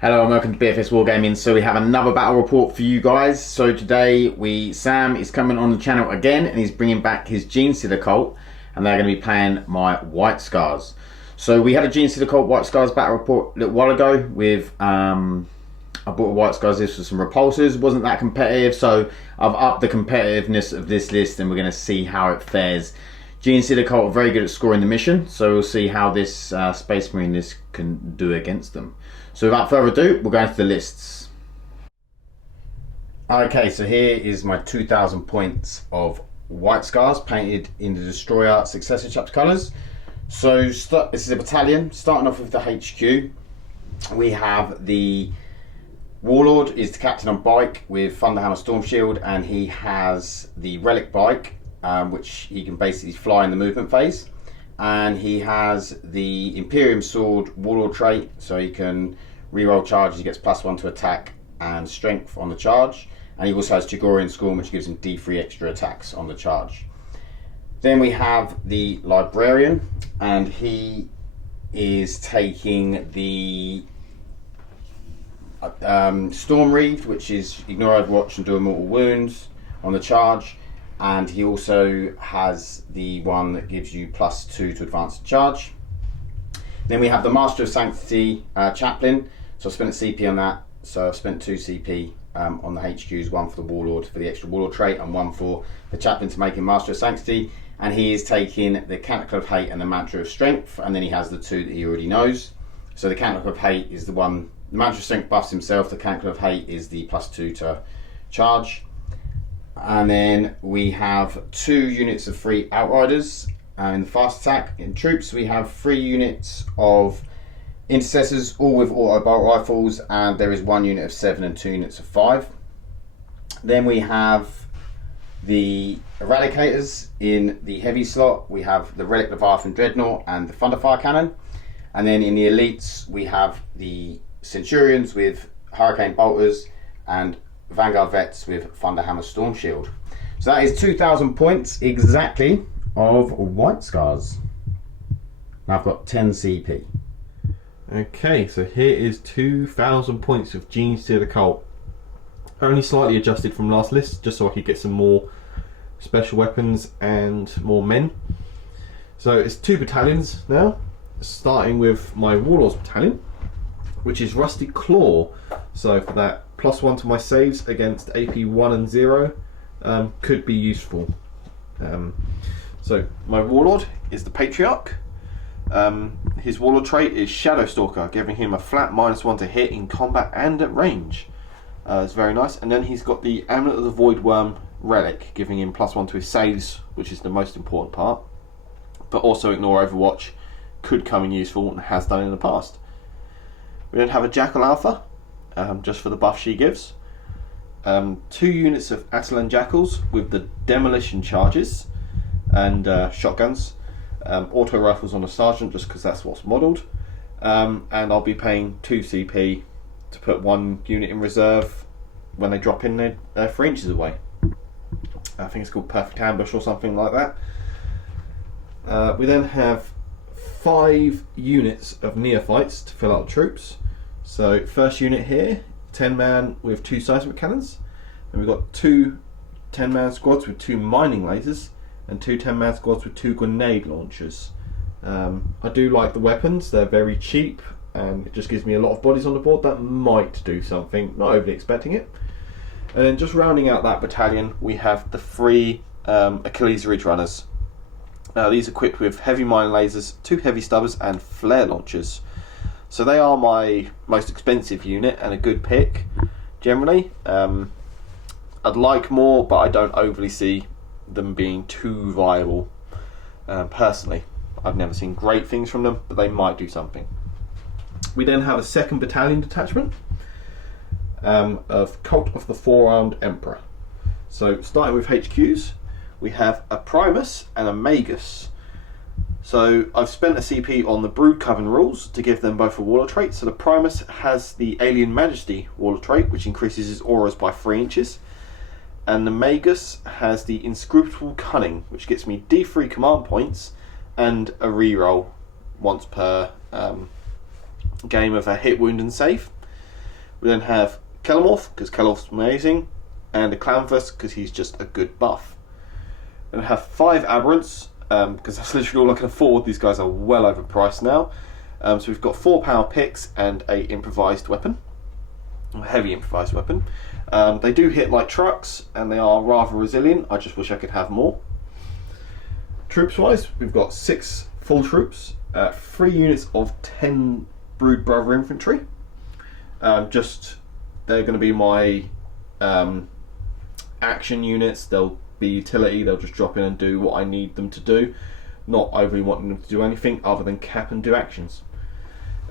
Hello and welcome to BFS Wargaming. So we have another battle report for you guys. So today Sam is coming on the channel again and he's bringing back his Genestealer Cult and they're going to be playing my White Scars. So we had a Genestealer Cult White Scars battle report a little while ago with I bought a White Scars list for some repulsors. Wasn't that competitive, so I've upped the competitiveness of this list and we're going to see how it fares. Genestealer Cult are very good at scoring the mission, so we'll see how this Space Marine list can do against them. So without further ado, we'll go into the lists. Okay, so here is my 2,000 points of White Scars painted in the Destroyer Successor Chapter colours. So this is a battalion. Starting off with the HQ, we have the Warlord is the captain on bike with Thunderhammer Storm Shield, and he has the Relic bike, which he can basically fly in the movement phase. And he has the Imperium Sword Warlord trait, so he can reroll charges, he gets +1 to attack and strength on the charge. And he also has Chigorian Scorn, which gives him D3 extra attacks on the charge. Then we have the Librarian, and he is taking the Storm Reaved, which is ignore Overwatch and do immortal wounds on the charge. And he also has the one that gives you +2 to advance the charge. Then we have the Master of Sanctity Chaplain. So I spent a CP on that. So I've spent 2 CP on the HQs, one for the Warlord for the extra Warlord trait and one for the Chaplain to make him Master of Sanctity. And he is taking the Canticle of Hate and the Mantra of Strength, and then he has the 2 that he already knows. So the Canticle of Hate is the one, the Mantra of Strength buffs himself, the Canticle of Hate is the +2 to charge. And then we have 2 units of 3 Outriders in the fast attack. In troops, we have 3 units of Intercessors, all with auto bolt rifles, and there is 1 unit of 7 and 2 units of 5. Then we have the Eradicators in the heavy slot. We have the Relic Leviathan Dreadnought and the Thunderfire Cannon. And then in the elites, we have the Centurions with Hurricane Bolters and Vanguard Vets with Thunderhammer Storm Shield. So that is 2,000 points exactly of White Scars. Now I've got 10 CP. Okay, so here is 2,000 points of Genestealer Cult. Only slightly adjusted from last list, just so I could get some more special weapons and more men. So it's 2 battalions now, starting with my Warlords battalion, which is Rusty Claw. So for that, +1 to my saves against AP 1 and 0 could be useful. So my Warlord is the Patriarch. His Warlord trait is Shadow Stalker, giving him a flat -1 to hit in combat and at range. It's very nice. And then he's got the Amulet of the Voidworm Relic, giving him +1 to his saves, which is the most important part. But also ignore Overwatch could come in useful and has done in the past. We then have a Jackal Alpha, just for the buff she gives. 2 units of Atalan Jackals with the demolition charges and shotguns. Auto rifles on a sergeant, just because that's what's modelled. And I'll be paying 2 CP to put 1 unit in reserve when they drop in there 3 inches away. I think it's called Perfect Ambush or something like that. We then have 5 units of Neophytes to fill out the troops. So first unit here, 10-man with 2 seismic cannons. And we've got 2 10-man squads with 2 mining lasers and 2 10-man squads with 2 grenade launchers. I do like the weapons, they're very cheap and it just gives me a lot of bodies on the board. That might do something, not overly expecting it. And then just rounding out that battalion, we have the 3 Achilles Ridge Runners. These are equipped with heavy mining lasers, 2 heavy stubbers and flare launchers. So they are my most expensive unit and a good pick generally. I'd like more, but I don't overly see them being too viable personally. I've never seen great things from them, but they might do something. We then have a 2nd battalion detachment of Cult of the Four-Armed Emperor. So starting with HQs, we have a Primus and a Magus. So I've spent a CP on the Brood Coven rules to give them both a Warlord trait. So the Primus has the Alien Majesty Warlord trait, which increases his auras by 3 inches. And the Magus has the Inscrutable Cunning, which gets me D3 command points and a reroll once per game of a hit, wound and save. We then have Kelemorph, because Kelemorph's amazing, and a Clanvus, because he's just a good buff. And I have 5 Aberrants, because that's literally all I can afford. These guys are well overpriced now. So we've got 4 power picks and a improvised weapon, a heavy improvised weapon. They do hit like trucks, and they are rather resilient. I just wish I could have more. Troops wise, we've got 6 full troops, 3 units of 10 Brood Brother infantry. They're going to be my action units. They'll be utility. They'll just drop in and do what I need them to do, not overly wanting them to do anything other than cap and do actions.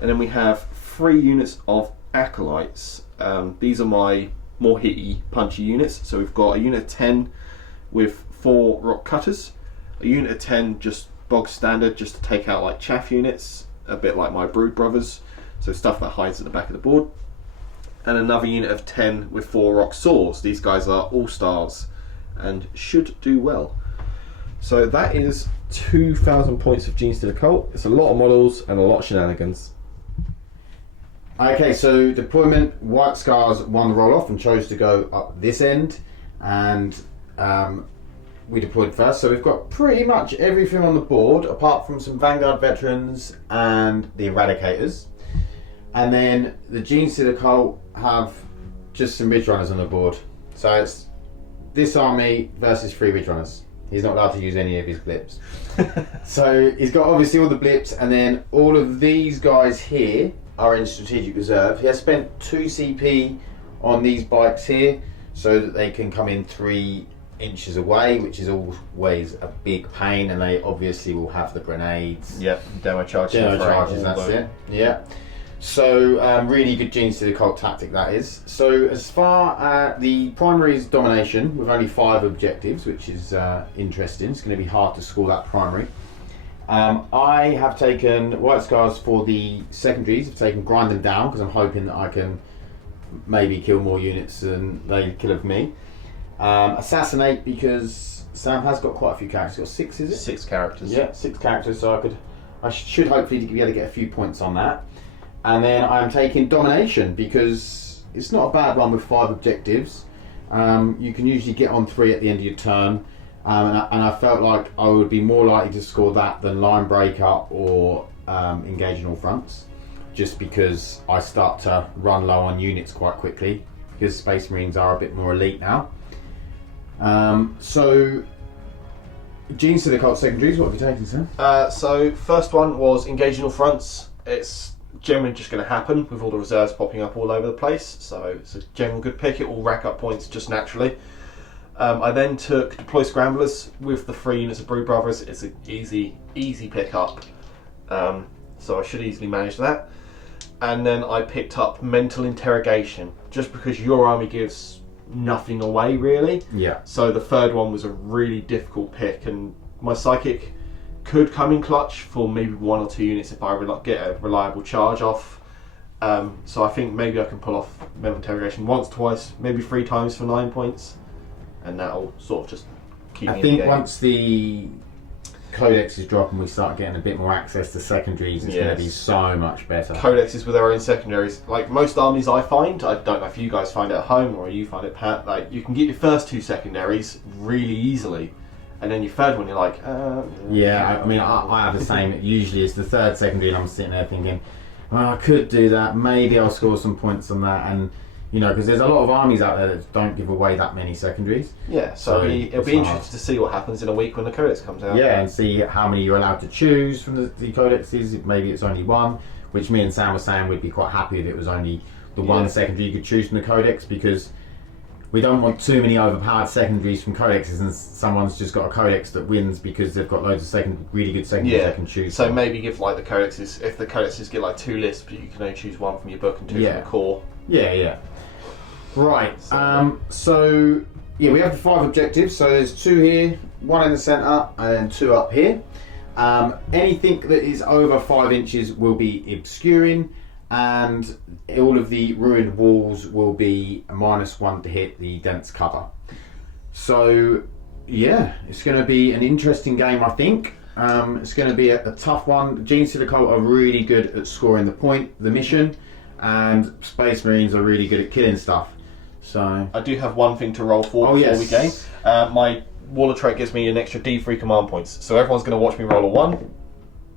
And then we have 3 units of acolytes. These are my more hitty, punchy units. So we've got a unit of 10 with 4 rock cutters, a unit of 10 just bog standard, just to take out like chaff units, a bit like my Brood Brothers, so stuff that hides at the back of the board, and another unit of 10 with 4 rock swords. These guys are all stars and should do well. So that is 2,000 points of Genestealer Cult. It's a lot of models and a lot of shenanigans. Okay, so deployment, White Scars won the roll off and chose to go up this end, and we deployed first. So we've got pretty much everything on the board apart from some Vanguard veterans and the Eradicators. And then the Genestealer Cult have just some Ridge Runners on the board. So it's this army versus 3 Ridge Runners. He's not allowed to use any of his blips. So he's got obviously all the blips, and then all of these guys here are in strategic reserve. He has spent 2 CP on these bikes here so that they can come in 3 inches away, which is always a big pain, and they obviously will have the grenades. Yep, demo charges. That's it. Yeah. So really good Genestealer Cult tactic that is. So as far as the primary is domination with only 5 objectives, which is interesting. It's going to be hard to score that primary. I have taken White Scars for the secondaries. I've taken Grind them down because I'm hoping that I can maybe kill more units than they kill of me. Assassinate because Sam has got quite a few characters. He's got 6, is it? 6 characters. Yeah, 6 characters. So I should hopefully be able to get a few points on that. And then I'm taking Domination because it's not a bad one with 5 objectives. You can usually get on 3 at the end of your turn. And I felt like I would be more likely to score that than Line Breaker or Engage in all fronts, just because I start to run low on units quite quickly because Space Marines are a bit more elite now. So Genestealer Cult secondaries, what have you taken, Sam? So first one was Engage in all fronts. It's generally just going to happen with all the reserves popping up all over the place, so it's a general good pick. It will rack up points just naturally. I then took Deploy Scramblers with the 3 units of Brood Brothers. It's an easy pick up, so I should easily manage that. And then I picked up Mental Interrogation, just because your army gives nothing away really. Yeah. So the third one was a really difficult pick, and my Psychic could come in clutch for maybe 1 or 2 units if I get a reliable charge off. So I think maybe I can pull off Mental Interrogation once, twice, maybe 3 times for 9 points. And that'll sort of just keep me in the game. I think once the codexes drop and we start getting a bit more access to secondaries, it's going to be so much better. Codexes with their own secondaries. Like most armies I find, I don't know if you guys find it at home or you find it, Pat, like you can get your first 2 secondaries really easily. And then your third one, you're like, Yeah, I mean, I have the same. Usually it's the 3rd secondary and I'm sitting there thinking, well, I could do that. Maybe I'll score some points on that. And you know, because there's a lot of armies out there that don't give away that many secondaries. Yeah, so it'll be interesting to see what happens in a week when the codex comes out. Yeah, and see how many you're allowed to choose from the codexes. Maybe it's only 1, which me and Sam were saying we'd be quite happy if it was only the 1 secondary you could choose from the codex, because we don't want too many overpowered secondaries from codexes and someone's just got a codex that wins because they've got loads of really good secondaries they can choose so from. Maybe give like the codexes, if the codexes get like 2 lists, but you can only choose 1 from your book and 2 from the core. Yeah. Right, so yeah, we have the 5 objectives. So there's 2 here, 1 in the centre, and then 2 up here. Anything that is over 5 inches will be obscuring, and all of the ruined walls will be a -1 to hit the dense cover. So yeah, it's going to be an interesting game, I think. It's going to be a tough one. Genestealer Cult are really good at scoring the mission. and Space Marines are really good at killing stuff. So I do have one thing to roll for before we game. My Waller trait gives me an extra D3 command points, so everyone's going to watch me roll a 1.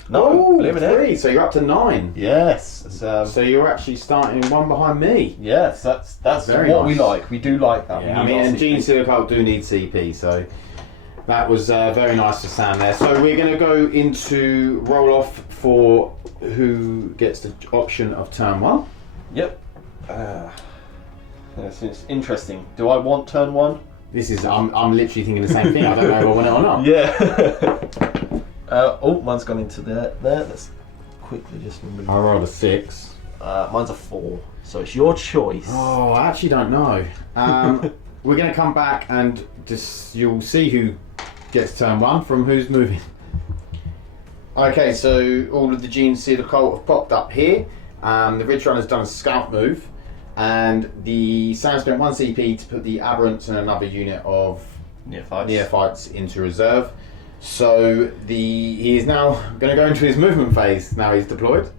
No, believe it or not. 3, so you're up to 9. Yes. So you're actually starting 1 behind me. Yes, that's Very what nice. we like. We do like that. Yeah, I mean, and Genestealer Cults do need CP, so that was very nice for Sam there. So we're going to go into roll off for who gets the option of turn 1. Yep. It's interesting. Do I want turn 1? This is, I'm literally thinking the same thing. I don't know if I want it or not. Yeah. Mine's gone into there. Let's quickly just remove. I rolled a 6. Mine's a 4. So it's your choice. Oh, I actually don't know. We're going to come back and just you'll see who gets turn 1 from who's moving. Okay, so all of the Genestealer Cult have popped up here. The Ridge Runner's done a scout move, and the Sam spent 1 CP to put the Aberrants and another unit of Neophytes into reserve. So he is now going to go into his movement phase. Now he's deployed.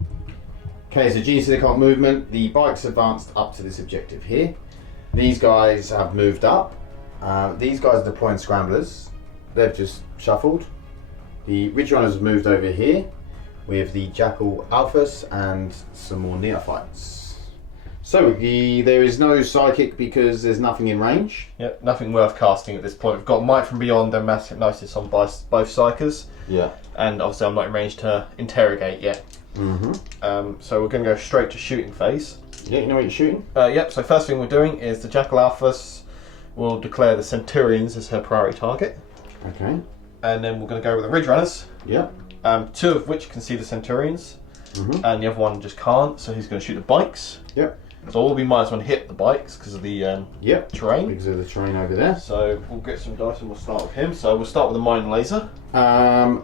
Okay, so Genestealer Cult movement. The bikes advanced up to this objective here. These guys have moved up. These guys are deploying scramblers. They've just shuffled. The Ridge Runners have moved over here with the Jackal Alphas and some more Neophytes. So there is no psychic because there's nothing in range. Yep, nothing worth casting at this point. We've got Might from Beyond and Massive Gnosis on both Psychers. Yeah. And obviously I'm not in range to interrogate yet. So we're going to go straight to shooting phase. Yeah, you know what you're shooting? Yep, so first thing we're doing is the Jackal Alphas will declare the Centurions as her priority target. Okay. And then we're going to go with the Ridge Runners. Yep. 2 of which can see the Centurions. And the other one just can't, so he's going to shoot the bikes. Yep. So all we might as well hit the bikes because of the terrain. Because of the terrain over there. So we'll get some dice and we'll start with him. So we'll start with the mine laser at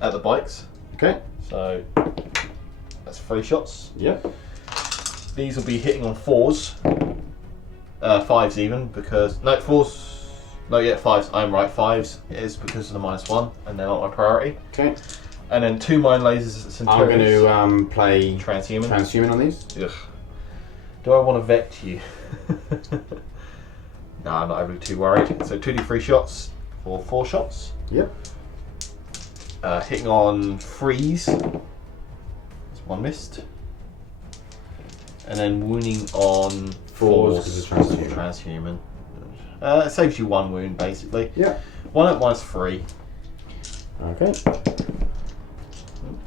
the bikes. Okay. So that's 3 shots. Yep. These will be hitting on 4s, 5s even because no 4s. No, yeah, 5s. I'm right. 5s is because of the -1, and they're not my priority. Okay. And then 2 mine lasers at Centurions. I'm going to play Transhuman on these. Ugh. Do I want to vect you? No, I'm not overly too worried. So 2d3 shots for 4 shots. Yep. Hitting on 3s. That's 1 missed. And then wounding on 4s because of transhuman. It saves you 1 wound basically. Yeah. 1 at -3. Okay.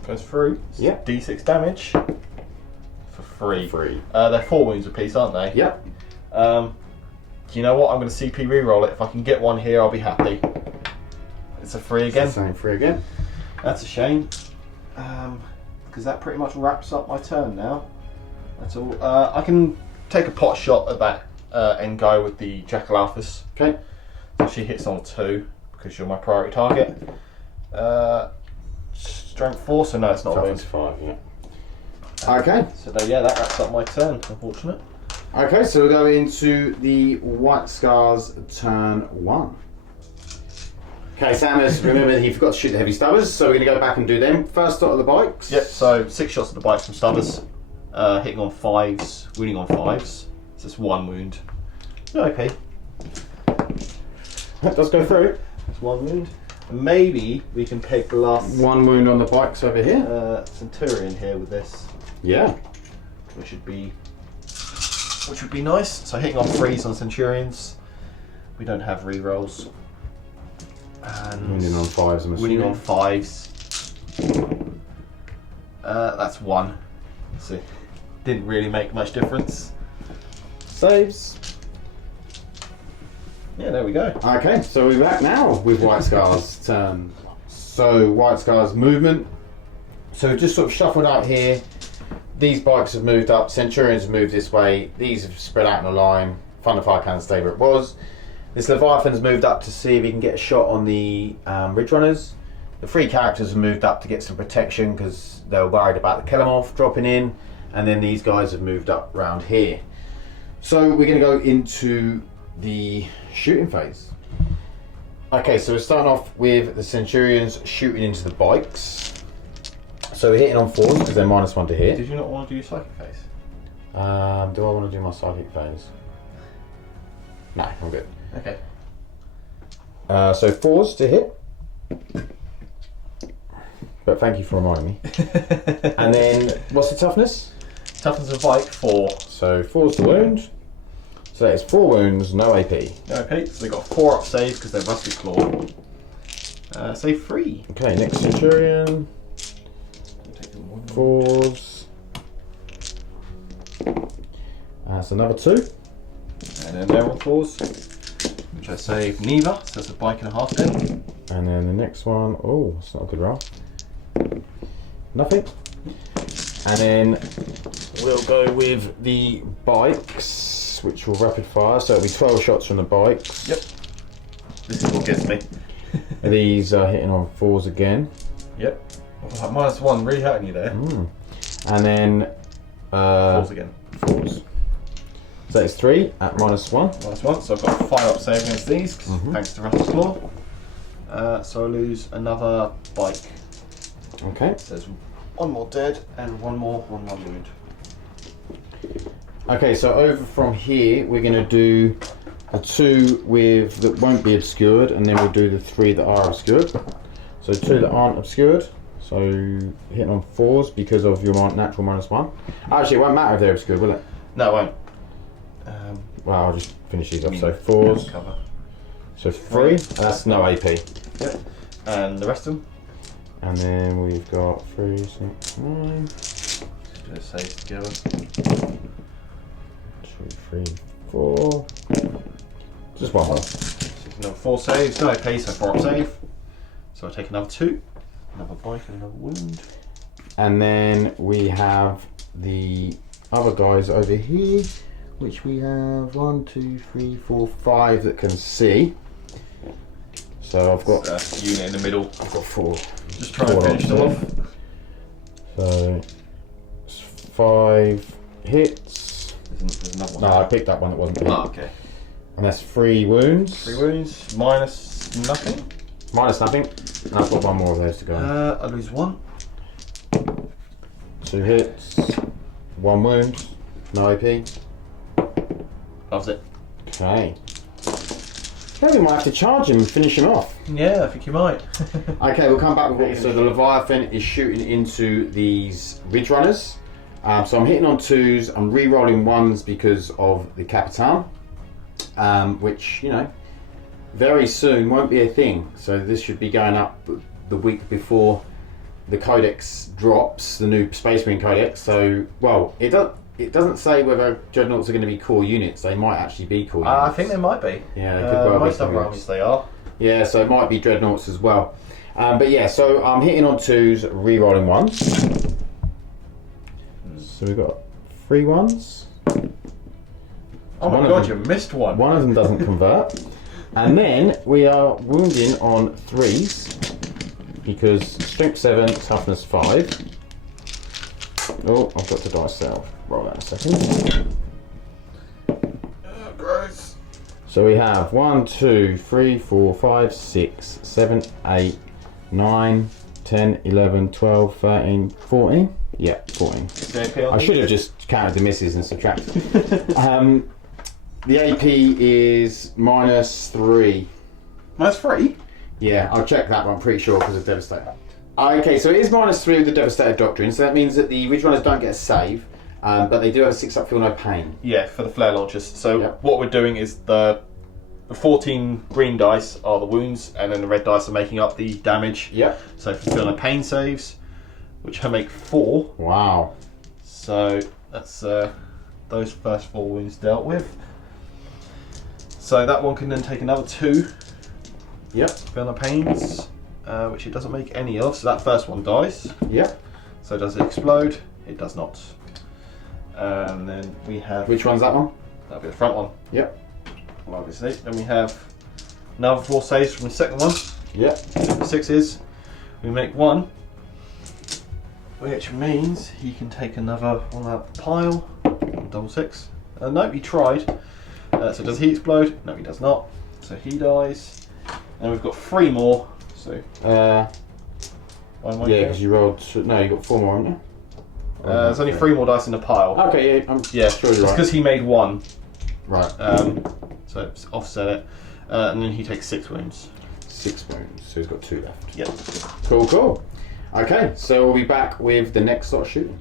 Goes through. Yeah. D6 damage for 3. 3. They're 4 wounds apiece, aren't they? Yep. You know what? I'm going to CP reroll it. If I can get 1 here, I'll be happy. It's a 3 again. It's the same 3 again. That's a shame. Because that pretty much wraps up my turn now. That's all. I can take a pot shot at that and go with the Jackal Alphas. Okay. So she hits on 2 because you're my priority target. Strength 4, so no, it's not a wound. 5, yeah. Okay. So that wraps up my turn, unfortunate. Okay, so we'll go into the White Scars turn 1. Okay, Sam has remembered he forgot to shoot the heavy stubbers, so we're going to go back and do them. First shot of the bikes. Yep, so 6 shots at the bikes from stubbers, hitting on 5s, wounding on 5s. So it's 1 wound. Okay. That does go through. It's 1 wound. Maybe we can peg the last 1 wound on the bikes over here. Centurion here with this. Yeah. Which would be nice. So hitting on 3s on Centurions. We don't have rerolls. And Winning on 5s, I'm assuming. winning on 5s. That's 1. So didn't really make much difference. Saves. Yeah, there we go. Okay, so we're back now with White Scars turn. So White Scars movement. So we've just sort of shuffled out here. These bikes have moved up. Centurions have moved this way. These have spread out in a line. Thunder Fire Cannon stay where it was. This Leviathan's moved up to see if he can get a shot on the Ridge Runners. The 3 characters have moved up to get some protection because they were worried about the Kelemorph dropping in. And then these guys have moved up round here. So we're going to go into the shooting phase. Okay, so we're starting off with the Centurions shooting into the bikes. So we're hitting on 4s because they're -1 to hit. Did you not want to do your psychic phase? Do I want to do my psychic phase? No, I'm good. Okay. So 4s to hit. But thank you for reminding me. And then, what's the toughness? Toughness of bike 4. So 4's to wound. So that is 4 wounds, no AP. No AP, so they got 4 up saves because they're Rusty Claw. Save 3. Okay, next Centurion. 4s. That's another 2. And then they're on 4s, which I save neither, so it's a bike and a half then. And then the next one, oh, it's not a good roll. Nothing. And then we'll go with the bikes, which will rapid fire. So it'll be 12 shots from the bikes. Yep. This is what gets me. These are hitting on 4s again. Yep. Oh, -1, really hurting you there. And then 4s again. 4s. So it's 3 at -1. -1, so I've got 5 up save against these, thanks to Rusty Claw. So I lose another bike. Okay. So there's 1 more dead and 1 more wound. Okay, so over from here, we're going to do the 2 with that won't be obscured, and then we'll do the 3 that are obscured. So 2 that aren't obscured. So hitting on 4s because of your natural -1. Actually, it won't matter if they're obscured, will it? No, it won't. Well, I'll just finish these off. So 4s. Cover. So 3. That's no AP. Yep. And the rest of them? And then we've got 3, 6, 9. Just do a save together. 2, 3, 4. Just one more. So you can have 4 saves, no AP, so 4 up save. So I take another 2. Another bike and another wound. And then we have the other guys over here, which we have 1, 2, 3, 4, 5 that can see. So I've got unit in the middle. I've got 4. Just try and finish them off. So it's 5 hits. There's another one. No, I picked up one that wasn't hit. Oh, okay. And that's 3 wounds. 3 wounds, minus nothing. Minus nothing. And I've got 1 more of those to go. I lose 1. 2 hits. 1 wound. No AP. Loves it. Okay. Maybe we might have to charge him and finish him off. Yeah, I think you might. Okay, we'll come back with what. So the Leviathan is shooting into these Ridge Runners. So I'm hitting on 2s. I'm re-rolling 1s because of the Capitan, which, you know, very soon won't be a thing. So this should be going up the week before the Codex drops, the new Space Marine Codex. So, well, it doesn't say whether Dreadnoughts are going to be core units. They might actually be core units. I think they might be. Yeah, they could well most be other armies they are. Yeah, so it might be Dreadnoughts as well. But yeah, so I'm hitting on 2s, re-rolling 1s. So we've got 3 1s. Oh my god, you missed one. One of them doesn't convert. And then we are wounding on 3s because strength 7, toughness 5. Oh, I've got to dice self. Roll that in a second. Gross. So we have 1, 2, 3, 4, 5, 6, 7, 8, 9, 10, 11, 12, 13, 14. Yeah, 14. I should have just counted the misses and subtracted. The AP is -3. -3? Yeah, I'll check that one, pretty sure, because of Devastator. Okay, so it is -3 with the Devastator Doctrine, so that means that the Ridge Runners don't get a save, but they do have a 6-up feel no pain. Yeah, for the flare launchers. So Yep. what we're doing is the 14 green dice are the wounds, and then the red dice are making up the damage. Yep. So for feel no pain saves, which I make 4. Wow. So that's those first 4 wounds dealt with. So that one can then take another 2. Yep. Feel no pains, which it doesn't make any of. So that first one dies. Yep. So does it explode? It does not. And then we have... Which one's that one? That'll be the front one. Yep. Well, obviously. Then we have another 4 saves from the second one. Yep. The 6s. We make 1. Which means he can take another on that pile. Double 6. No, he tried. So does he explode? No, he does not. So he dies. And we've got 3 more. So Yeah, because you rolled... No, you got 4 more, haven't you? There's only 3 more dice in the pile. Okay, yeah, I'm Yeah, sure you're it's right. because he made 1. Right. So it's offset it. And then he takes 6 wounds. 6 wounds, so he's got 2 left. Yep. Cool. Okay, so we'll be back with the next sort of shooting.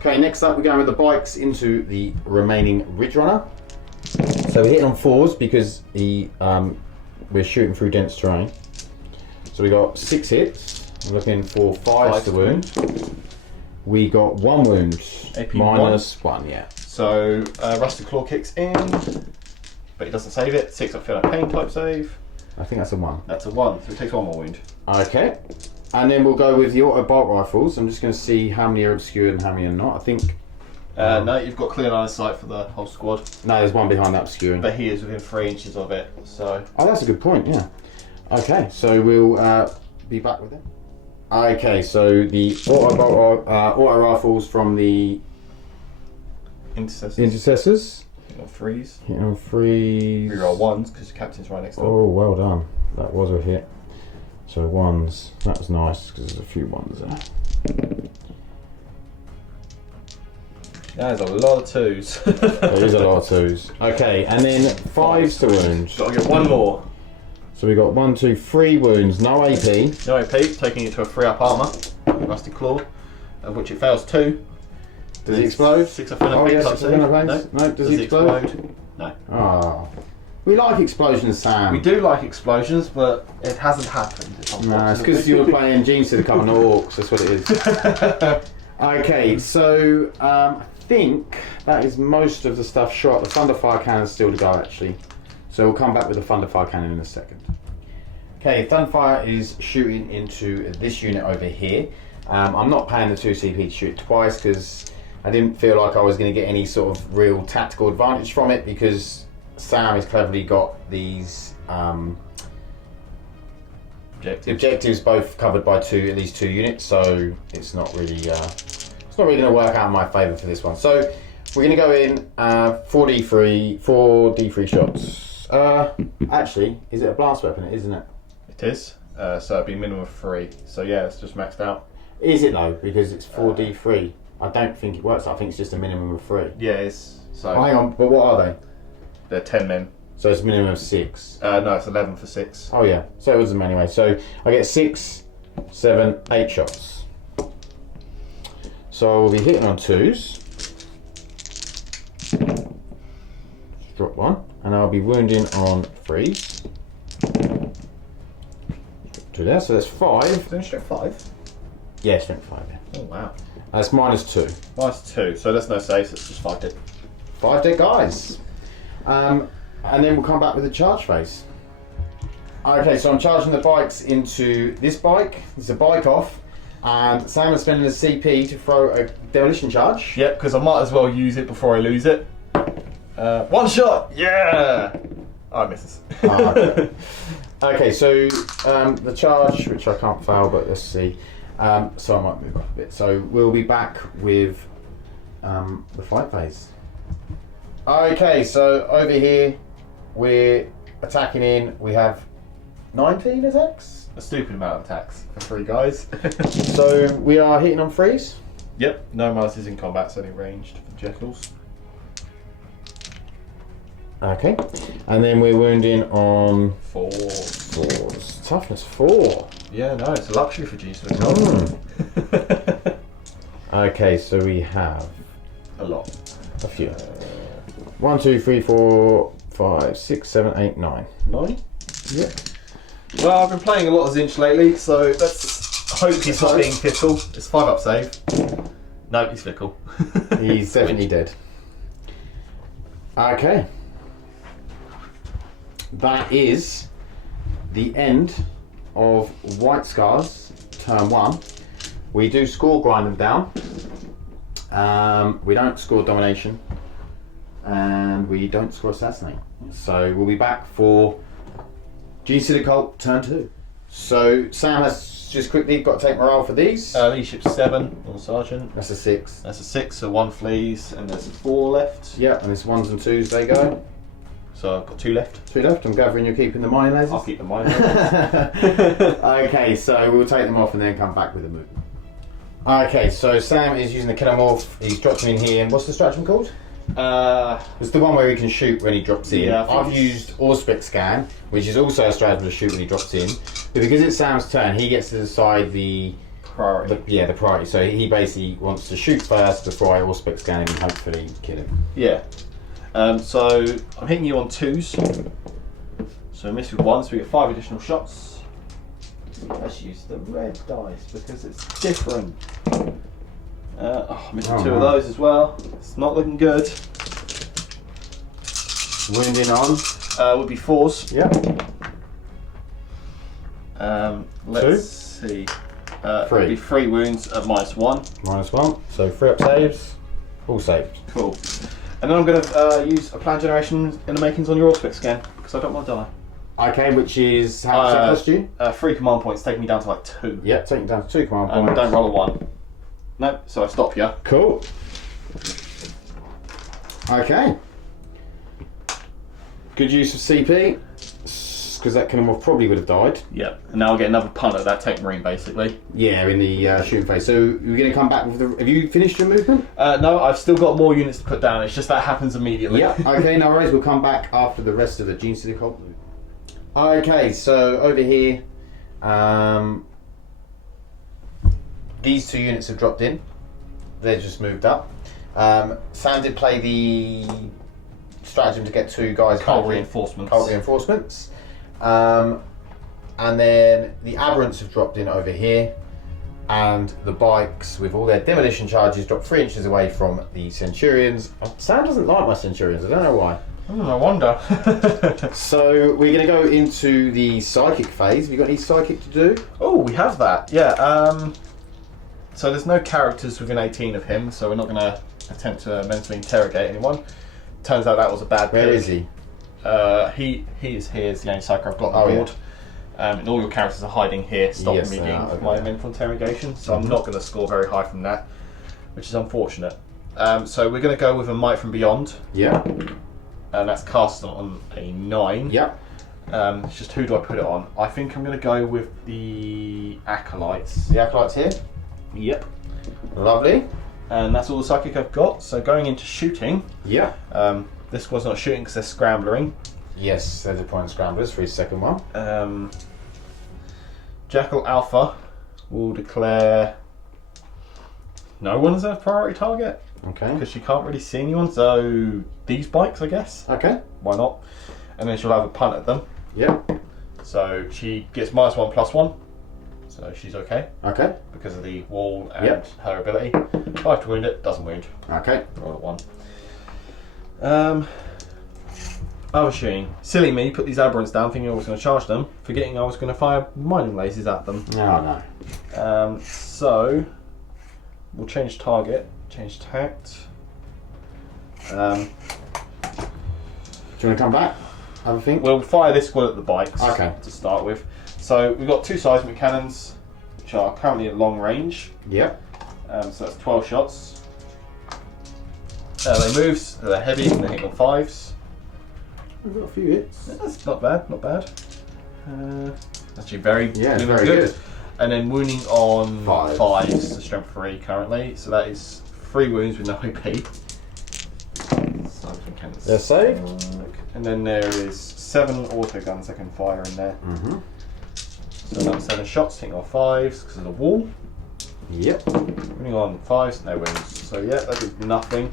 Okay, next up we're going with the bikes into the remaining Ridge Runner. So we're hitting on 4s because we're shooting through dense terrain. So we got 6 hits. We're looking for 5s to wound. We got 1 wound. AP minus 1, yeah. So Rusty Claw kicks in, but he doesn't save it. 6 up feel like pain type save. I think that's a 1. That's a 1, so he takes 1 more wound. Okay. And then we'll go with the auto bolt rifles. I'm just going to see how many are obscured and how many are not. I think. No, you've got clear line of sight for the whole squad. No, there's one behind that obscuring. But he is within 3 inches of it, so. Oh, that's a good point, yeah. Okay, so we'll be back with it. Okay, so the auto rifles from the intercessors. On 3s. Hitting on 3s. Reroll 1s because the captain's right next to him. Oh, well done. That was a hit. So 1s. That was nice because there's a few 1s there. That is a lot of 2s. There is a lot of 2s. Okay, and then 5s to wound. Got to get 1 more. So we got 1, 2, 3 wounds, no AP. No AP, taking you to a 3-up armour. Rusty Claw, of which it fails 2. Does he explode? 6 up feel Oh, like pain yes, type it's save. in the No. does he explode? No. Oh. We like explosions, Sam. We do like explosions, but it hasn't happened. No, it's because you were playing Genestealer Cults and Orcs, that's what it is. Okay, so I think that is most of the stuff shot. The Thunderfire Cannon's still to go, actually. So we'll come back with the Thunderfire Cannon in a second. Okay, Thunderfire is shooting into this unit over here. I'm not paying the 2 CP to shoot it twice because I didn't feel like I was going to get any sort of real tactical advantage from it because Sam has cleverly got these objectives both covered by at least 2 units, so it's not really going to work out in my favour for this one. So we're going to go in 4 D3 shots. Actually, is it a blast weapon? Isn't it? It is. So it'd be minimum of 3. So yeah, it's just maxed out. Is it though? Because it's 4D3. I don't think it works. I think it's just a minimum of 3. Yeah, it's. So Oh, hang on, but what are they? they're 10 men. So it's a minimum of 6. No, it's 11 for 6. Oh yeah, so it was them anyway. So I get 6, 7, 8 shots. So we'll be hitting on 2s. Just drop 1, and I'll be wounding on 3s. 2 there, so that's 5. Is it strength 5? Yeah, strength 5. Yeah. Oh wow. That's -2. Minus 2, so there's no save, so it's just 5 dead. 5 dead guys. And then we'll come back with the charge phase. Okay, so I'm charging the bikes into this bike. It's a bike off. And Sam is spending a CP to throw a demolition charge. Yep, because I might as well use it before I lose it. 1 shot! Yeah! Oh, it misses. Okay. Okay, so the charge, which I can't fail, but let's see. So I might move up a bit. So we'll be back with the fight phase. Okay, so over here we're attacking in. We have 19 attacks. A stupid amount of attacks for 3 guys. So we are hitting on 3s. Yep, no malices in combat, it's only ranged for jackals. Okay, and then we're wounding on 4s. Toughness 4. Yeah, no, it's a luxury for Genestealer Cults. Okay, so we have A lot. a few. 1, 2, 3, 4, 5, 6, 7, 8, 9. 9? Yep. Well, I've been playing a lot of Zinch lately, so let's hope he's not being fickle. It's 5-up save. No, he's fickle. He's definitely dead. Okay. That is the end of White Scars, turn 1. We do score grind them down. We don't score domination. And we don't score assassinate. So we'll be back for Genestealer Cult turn 2. So Sam has just quickly got to take morale for these. Leadership 7 on the sergeant. That's a 6. That's a 6, so 1 flees, and there's 4 left. Yeah, and it's 1s and 2s they go. So I've got 2 left. 2 left. I'm gathering you're keeping the mining lasers. I'll keep the mine. Okay, so we'll take them off and then come back with a movement. Okay, so Sam is using the Kenomorph. He's dropped him in here. What's the stratagem called? It's the one where he can shoot when he drops in. Yeah, I've used Auspex Scan, which is also a stratagem to shoot when he drops in. But because it's Sam's turn, he gets to decide the priority. the priority. So he basically wants to shoot first before I Auspex Scan him and hopefully kill him. Yeah. So I'm hitting you on 2s. So I miss with 1, so we get 5 additional shots. Let's use the red dice because it's different. I'm missing 2 of those as well. It's not looking good. Wounding on. Would be 4s. Yep. Let's see. 3. Would be 3 wounds at -1. -1. So 3 up saves. All saved. Cool. And then I'm going to use a plan generation in the makings on your Auspex Scan because I don't want to die. Okay, which is how much it cost you? 3 command points, taking me down to like 2. Yep, taking down to 2 command And points. don't roll a 1. No, so I stop you. Cool. Okay. Good use of CP, because that Kenomorph probably would have died. Yep. And now I'll get another punt at that tank marine, basically. Yeah, in the shooting phase. So you're going to come back with the. Have you finished your movement? No, I've still got more units to put down. It's just that happens immediately. Yeah. Okay, no worries. We'll come back after the rest of the Genestealer Cult. Okay, so over here, these 2 units have dropped in. They've just moved up. Sam did play the stratagem to get 2 guys Cult back in. reinforcements. Cult reinforcements. And then the aberrants have dropped in over here, and the bikes with all their demolition charges dropped 3 inches away from the Centurions. Sam doesn't like my Centurions, I don't know why. I wonder. So we're going to go into the psychic phase. Have you got any psychic to do? Oh, we have that. Yeah. So there's no characters within 18 of him, so we're not going to attempt to mentally interrogate anyone. Turns out that was a bad pick. Where is he? He is here. It's the only psychic I've got on the board. Yeah. And all your characters are hiding here, stopping me doing my mental interrogation. So I'm not going to score very high from that, which is unfortunate. So we're going to go with a Might from Beyond. Yeah. And that's cast on a 9. Yep. It's just who do I put it on? I think I'm going to go with the Acolytes. The Acolytes here? Yep. Lovely. And that's all the psychic I've got. So going into shooting. Yeah. This one's not shooting because they're scrambling. Yes, there's a point scramblers for his second one. Jackal Alpha will declare no one as a priority target. Okay. Because she can't really see anyone, so these bikes, I guess. Okay. Why not? And then she'll have a punt at them. Yep. So she gets -1/+1. So she's okay. Okay. Because of the wall and her ability. 5 to wound it, doesn't wound. Okay. Roll at 1. I was shooting. Silly me, put these aberrants down thinking I was going to charge them, forgetting I was going to fire mining lasers at them. Oh no. So we'll change target, change tact. Do you want to come back? Have a think? We'll fire this one at the bikes Okay. to start with. So we've got 2 seismic cannons, which are currently at long range. Yep. So that's 12 shots. They move, so they're heavy, and they hit on 5s. We've got a few hits. That's not bad, not bad. Actually very, Very good. And then wounding on 5s. 5s, so strength 3 currently. So that is 3 wounds with no AP. They're saved. And then there is 7 auto guns I can fire in there. Mm-hmm. So another 7 shots, hitting on 5s because of the wall. Yep. Wounding on 5s, no wounds. So yeah, that did nothing.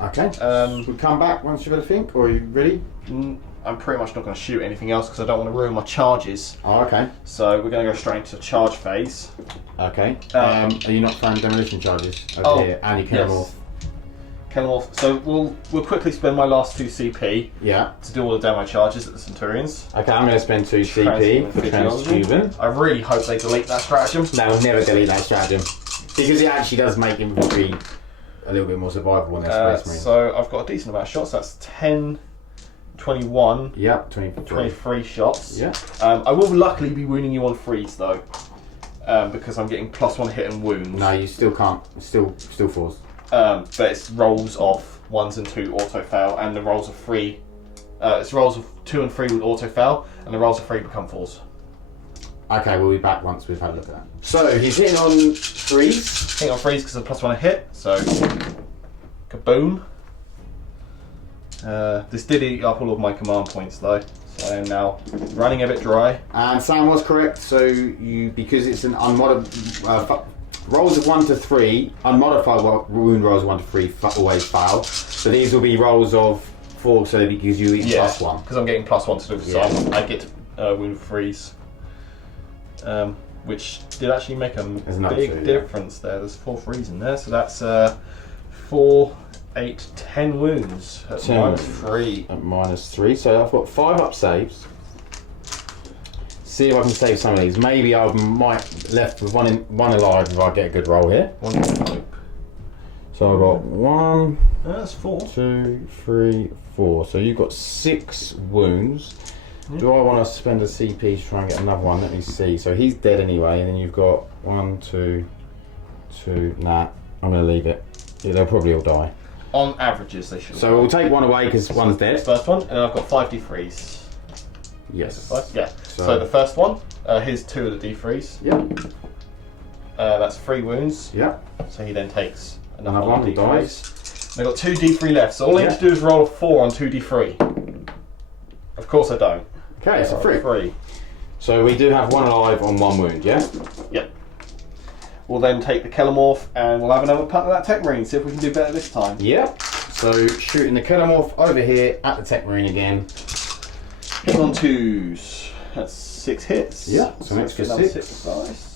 Okay. We'll come back once you've had a think, or are you ready? I'm pretty much not going to shoot anything else because I don't want to ruin my charges. Oh, okay. So we're going to go straight into the charge phase. Okay. Are you not throwing demolition charges over here? And you Kenomorph. Kenomorph. So we'll quickly spend my last 2 CP to do all the demo charges at the Centurions. Okay, I'm going to spend 2 CP for Transhuman. I really hope they delete that stratagem. No, we'll never delete that stratagem. Because it actually does make infantry a little bit more survivable in their Space Marines. So I've got a decent amount of shots. That's 10, 21, 23 shots. Yeah. I will luckily be wounding you on 3s though. Because I'm getting +1 hit and wounds. No, you still can't. Still 4s. But it's rolls of 1s and 2 auto fail, and the rolls of 3. It's rolls of 2 and 3 would auto fail, and the rolls of 3 become 4s. Okay, we'll be back once we've had a look at that. So he's hitting on 3s. Hitting on 3s because of +1 a hit, so kaboom. This did eat up all of my command points though, so I am now running a bit dry. And Sam was correct. So because it's an unmodified rolls of 1 to 3, unmodified wound rolls of 1 to 3 always fail. So these will be rolls of 4, so because you eat +1. Because I'm getting +1 to do the side. I get wound freeze. Which did actually make a big difference there. There's 4 frees in there, so that's 4, 8, 10 wounds at -3. At -3, so I've got 5 up saves. See if I can save some of these. Maybe I might left with one alive if I get a good roll here. One hope. So I've got 1, That's 4. 2, 3, 4. So you've got 6 wounds. Do I want to spend a CP to try and get another one? Let me see. So he's dead anyway, and then you've got 1, 2, 2. Nah, I'm going to leave it. Yeah, they'll probably all die. On averages, they should. So we'll take one away because one's dead. First one, and I've got 5 D3s. Yes. Yeah. So the first one, here's 2 of the D3s. Yep. That's 3 wounds. Yep. So he then takes Another one one, D3s. I've got 2 D3 left, so all I need to do is roll a 4 on 2 D3. Of course I don't. Okay, it's a 3. 3. So we do have 1 alive on 1 wound, yeah? Yep. We'll then take the Kelemorph and we'll have another punt at that Tech Marine, see if we can do better this time. Yep. So shooting the Kelemorph over here at the Tech Marine again. Hit on 2s. That's 6 hits. Yeah, so an extra 6. 6 dice.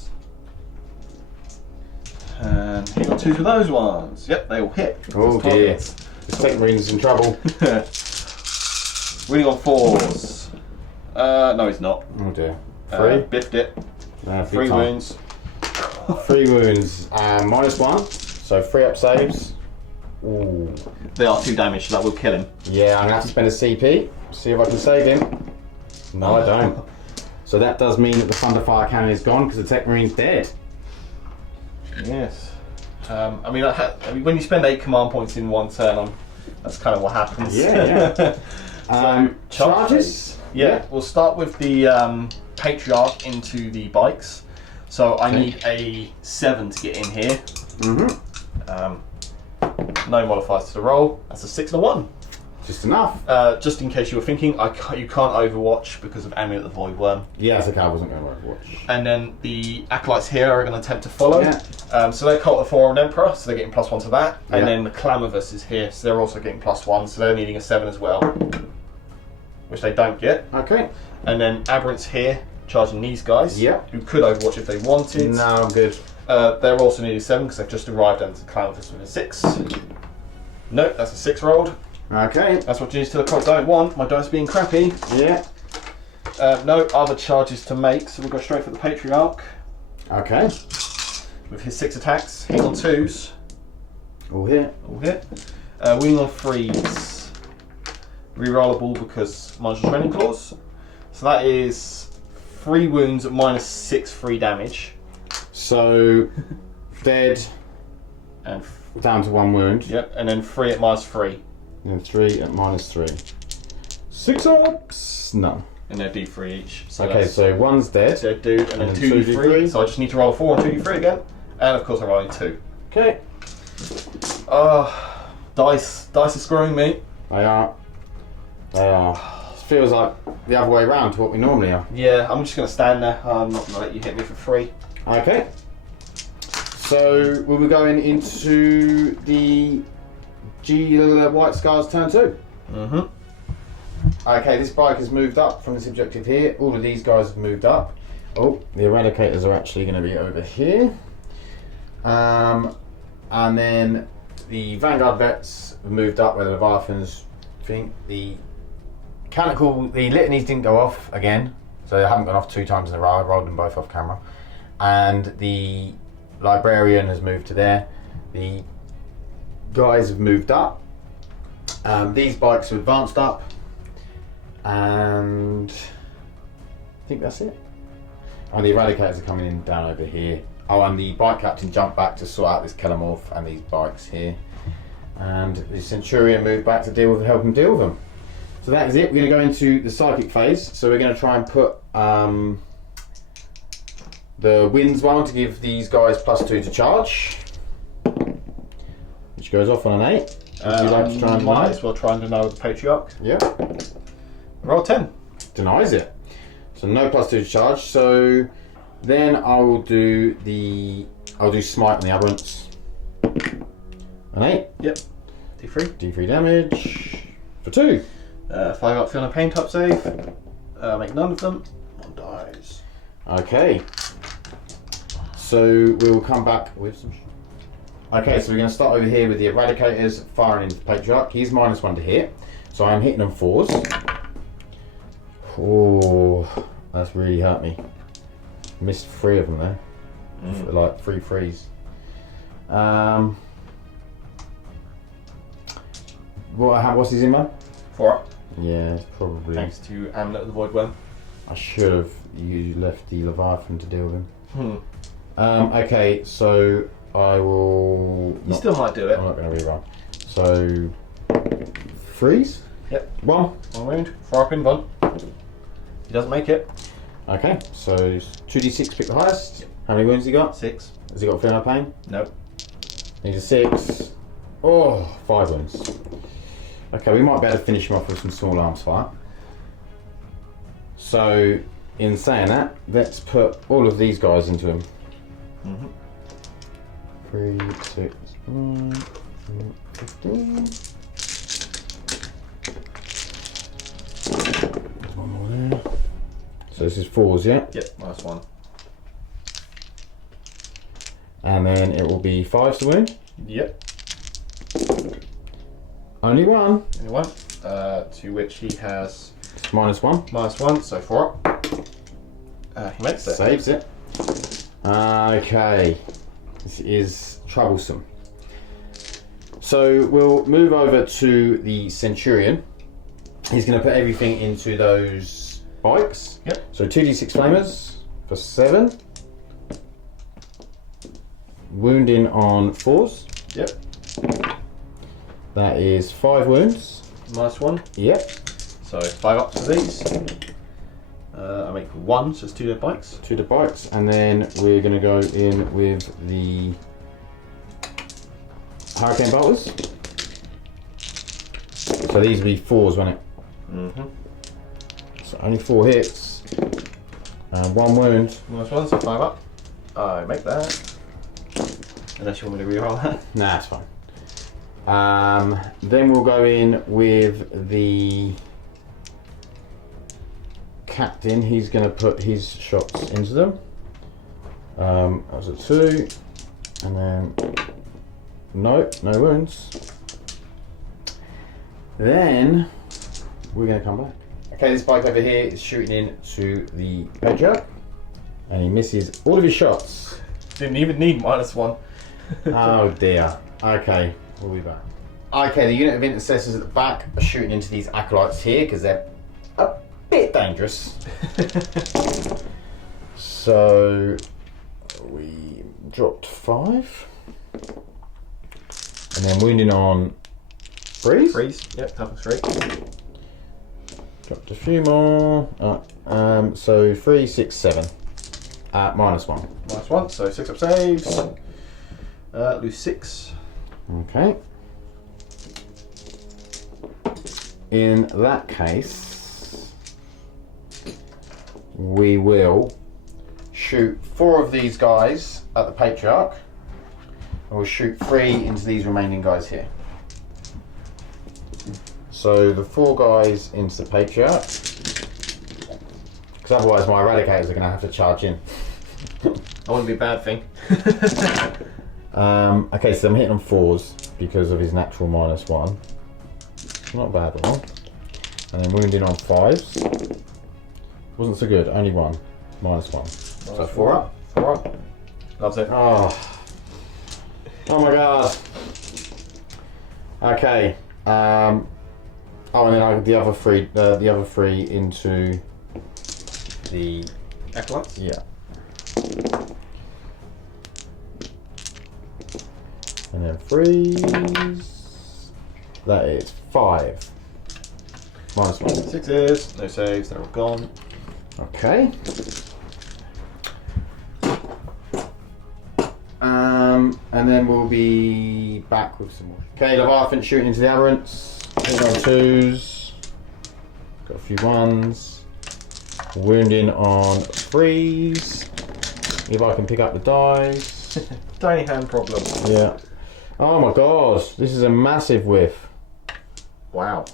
And hit on 2s with those ones. Yep, they all hit. Oh dear. The Tech Marine's in trouble. Winning on 4s. No, he's not. Oh dear. 3? Biffed it. 3 time. wounds. 3 wounds and -1. So 3 up saves. Ooh. They are 2 damage, so that will kill him. Yeah, I'm going to have to spend a CP. See if I can save him. No, I don't. So that does mean that the Thunderfire Cannon is gone because the Tech Marine's dead. Yes. I mean, when you spend 8 command points in one turn, that's kind of what happens. Yeah, yeah. So, charges? Yeah, we'll start with the Patriarch into the bikes. So I need a 7 to get in here. No modifiers to the roll. That's a 6 and a 1. Just enough. Just in case you were thinking, you can't Overwatch because of Amulet the Void Worm. Yeah, it's okay, I wasn't going to Overwatch. And then the Acolytes here are going to attempt to follow. Yeah. So they're Cult of the Four-Armed Emperor, so they're getting +1 to that. And Yeah. then the Clamavus is here, so they're also getting +1, so they're needing a 7 as well. Which they don't get. Okay. And then Aberrant's here, charging these guys. Yeah. Who could Overwatch if they wanted. No, I'm good. They're also needing 7 because they've just arrived into the Clamavus with a 6. Nope, that's a 6 rolled. Okay. That's what Genestealer Cults don't want. My dice being crappy. Yeah. No other charges to make, so we'll go straight for the Patriarch. Okay. With his 6 attacks. Hit on 2s. All hit. All hit. Winning on 3s. Rerollable because mine's a training clause. So that is 3 wounds at -6 free damage. So, dead. And Down to 1 wound. yep, and then 3 at -3. And 3 at -3. 6 ups. No. And they're D3 each. So Okay, that's so 1's dead. dead dude, and then And 2 2 D3. D3. So I just need to roll a 4 and 2 D3 again. And of course I'm rolling 2. Okay. Dice are screwing me. They are. They are. It feels like the other way around to what we normally are. Yeah, I'm just going to stand there. I'm not going to let you hit me for free. Okay. So we'll be going into the White Scars turn 2. Mm-hmm. Okay, this bike has moved up from this objective here. All of these guys have moved up. Oh, the Eradicators are actually going to be over here. And then the Vanguard Vets have moved up where the Leviathans think. The Litanies didn't go off again, so they haven't gone off 2 times in a row. I rolled them both off camera. And the Librarian has moved to there. The guys have moved up. These bikes have advanced up. And I think that's it. Oh, the Eradicators are coming in down over here. Oh, and the bike captain jumped back to sort out this Kelemorph and these bikes here. And the Centurion moved back to help him deal with them. So that is it. We're going to go into the psychic phase. So we're going to try and put the winds one to give these guys +2 to charge, which goes off on an 8. Would you like to try and might deny? as well try and deny with the Patriarch. Yeah. Roll 10. Denies it. So no +2 to charge. So then I'll do smite on the aberrants. An 8. Yep. D3. D3 damage for 2. 5 up, feel no pain type save. Make none of them. 1 dies. Okay. So we'll come back with some. Okay, so we're going to start over here with the Eradicators firing into the Patriarch. He's -1 to hit, so I'm hitting them 4s. Oh, that's really hurt me. Missed 3 of them there. Like 3 threes. What's his inmo? 4 up. Yeah, it's probably. Thanks to Amulet of the Void Worm. I should have. You left the Leviathan to deal with him. Okay, so I will. You still might do it. I'm not going to rerun. So, freeze. Yep. 1. 1 wound. 4 up in 1. He doesn't make it. Okay, so 2d6, pick the highest. How many wounds he got? 6. Has he got Fear No Pain? Nope. Needs a 6. Oh, 5 wounds. Okay, we might be able to finish him off with some small arms fire. So, in saying that, let's put all of these guys into him. 3, 6, 9, 15. There's one more there. So this is 4s, yeah? Yep, -1. And then it will be 5s to wound. Yep. Only 1. Only 1. To which he has It's -1. -1, so 4 up. He makes it. Saves it. Okay. This is troublesome. So we'll move over to the Centurion. He's going to put everything into those bikes. Yep. So 2d6 flamers for 7. Wounding on 4s. Yep. That is 5 wounds. -1. Yep. So 5 ups for these. I make 1, so it's 2 dead bikes. 2 the bikes, and then we're going to go in with the Hurricane Bolters. So these will be 4s, won't it? So only 4 hits and 1 wound. -1, so 5 up. I make that. Unless you want me to reroll that. Nah, that's fine. Then we'll go in with the Captain. He's going to put his shots into them. That was a 2, and then no wounds. Then we're going to come back. Okay, this bike over here is shooting into the Patriarch, and he misses all of his shots. Didn't even need -1. Oh dear. Okay, we'll be back. Okay, the unit of intercessors at the back are shooting into these acolytes here because they're a bit dangerous. So we dropped 5, and then wounding on freeze. Yep, toughness 3. Dropped a few more. So 3, 6, 7. -1. -1, so 6 up saves. Lose 6. Okay. In that case, we will shoot 4 of these guys at the Patriarch, and we'll shoot 3 into these remaining guys here. So the 4 guys into the Patriarch, because otherwise my Eradicators are going to have to charge in. That wouldn't be a bad thing. Okay, so I'm hitting on 4s because of his natural -1. Not a bad one. And then wounding on 5s. Wasn't so good, only 1. -1. So 4 up. 4 up. Loves it. Oh. Oh my god. Okay. Oh, and then the other 3 into the Acolytes? yeah. And then freeze. That is 5. -1. 6s, no saves, they're all gone. Okay. And then we'll be back with some more. Okay, Leviathan shooting into the aberrants. Hit on 2s. Got a few 1s. Wounding on 3s. If I can pick up the dice. Tiny hand problem. Yeah. Oh my gosh, this is a massive whiff. Wow.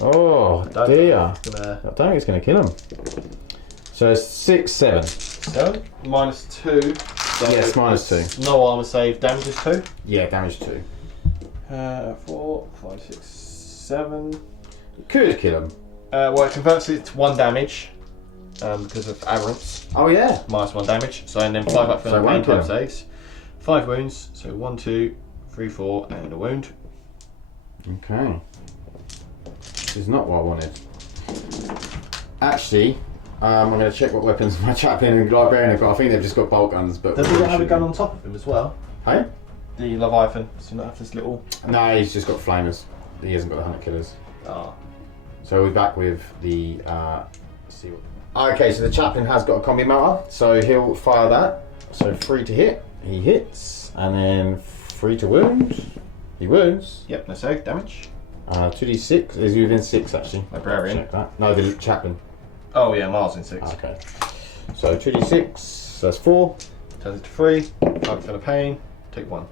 Oh dear. I Gonna... don't think it's going to kill him. So 6, 7. 7 minus 2. So Yes, minus 2. No armor save, damage is 2. Yeah, damage 2. 4, 5, 6, 7. Could kill him. Well, it converts it to 1 damage because of aberrants. Oh yeah. Minus 1 damage. So and then 5 up for So the one pain type kill. saves. 5 wounds. So 1, 2, 3, 4, and a wound. Okay. This is not what I wanted. Actually, I'm going to check what weapons my chaplain and librarian have got. I think they've just got bolt guns, but... Does he have a gun on top of him as well? Hey? The Leviathan. Does he not have this little... No, he's just got flamers. He hasn't got the hunter killers. Ah. So we're back with the... Okay, so the chaplain has got a combi melter, so he'll fire that. So 3 to hit. He hits. And then 3 to wound. He wounds. Yep, no save, damage. 2d6. Is he within 6 actually? Librarian. Check that. No, the chaplain. Oh yeah, Mars in 6. Okay. So 2d6, that's 4. Turns it to 3. 5 for the pain. Take 1.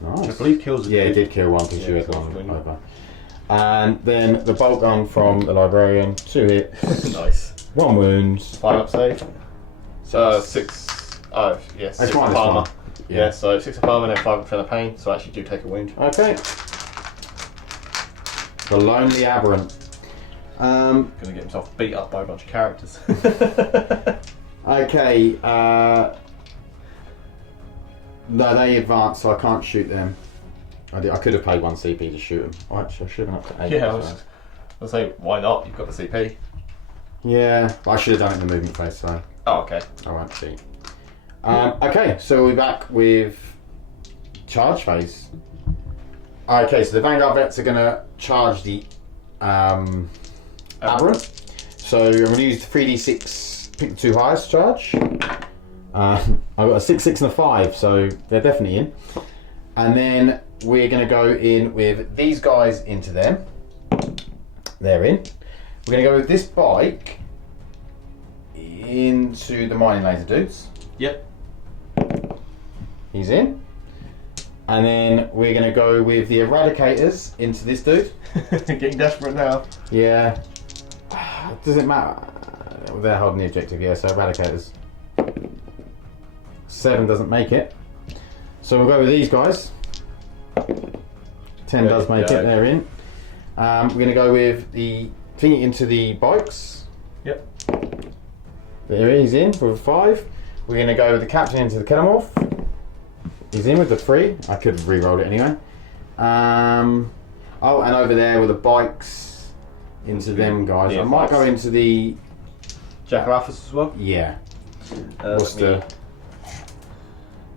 Nice. Which I believe kills the Yeah, it dude. did kill one because Yeah, you had so one it's over. And then the bolt gun from the librarian, 2 hits, Nice. 1 wound. 5 up save. 6. Oh, yes. That's 6 minus of armor. 1. Yeah, so 6 of armor and then 5 up for the pain. So I actually do take a wound. Okay. The Lonely Aberrant. Gonna get himself beat up by a bunch of characters. Okay. No, they advance, so I can't shoot them. I could have paid 1 CP to shoot them. Oh, actually, I should have been up to 8. Yeah, I'll say, why not? You've got the CP. Yeah, I should have done it in the movement phase, so Oh, okay. I won't cheat. Okay, so we're back with charge phase. Okay, so the Vanguard vets are going to charge the Aberrant. So I'm going to use the 3d6, pick the 2 highest charge. I've got a 6, 6 and a 5, so they're definitely in. And then we're going to go in with these guys into them. They're in. We're going to go with this bike into the mining laser dudes. Yep. He's in. And then we're going to go with the Eradicators into this dude. Getting desperate now. Yeah. Does it matter? They're holding the objective, yeah, so Eradicators. 7 doesn't make it. So we'll go with these guys. 10 does make it, they're in. We're going to go with the thing into the bikes. Yep. There he's in with a 5. We're going to go with the captain into the Ketamorph. He's in with the 3. I could have re-rolled it anyway. Oh, and over there with the bikes into them guys. Yeah, I might go into the... Jackal Alphas as well. Yeah. What's the...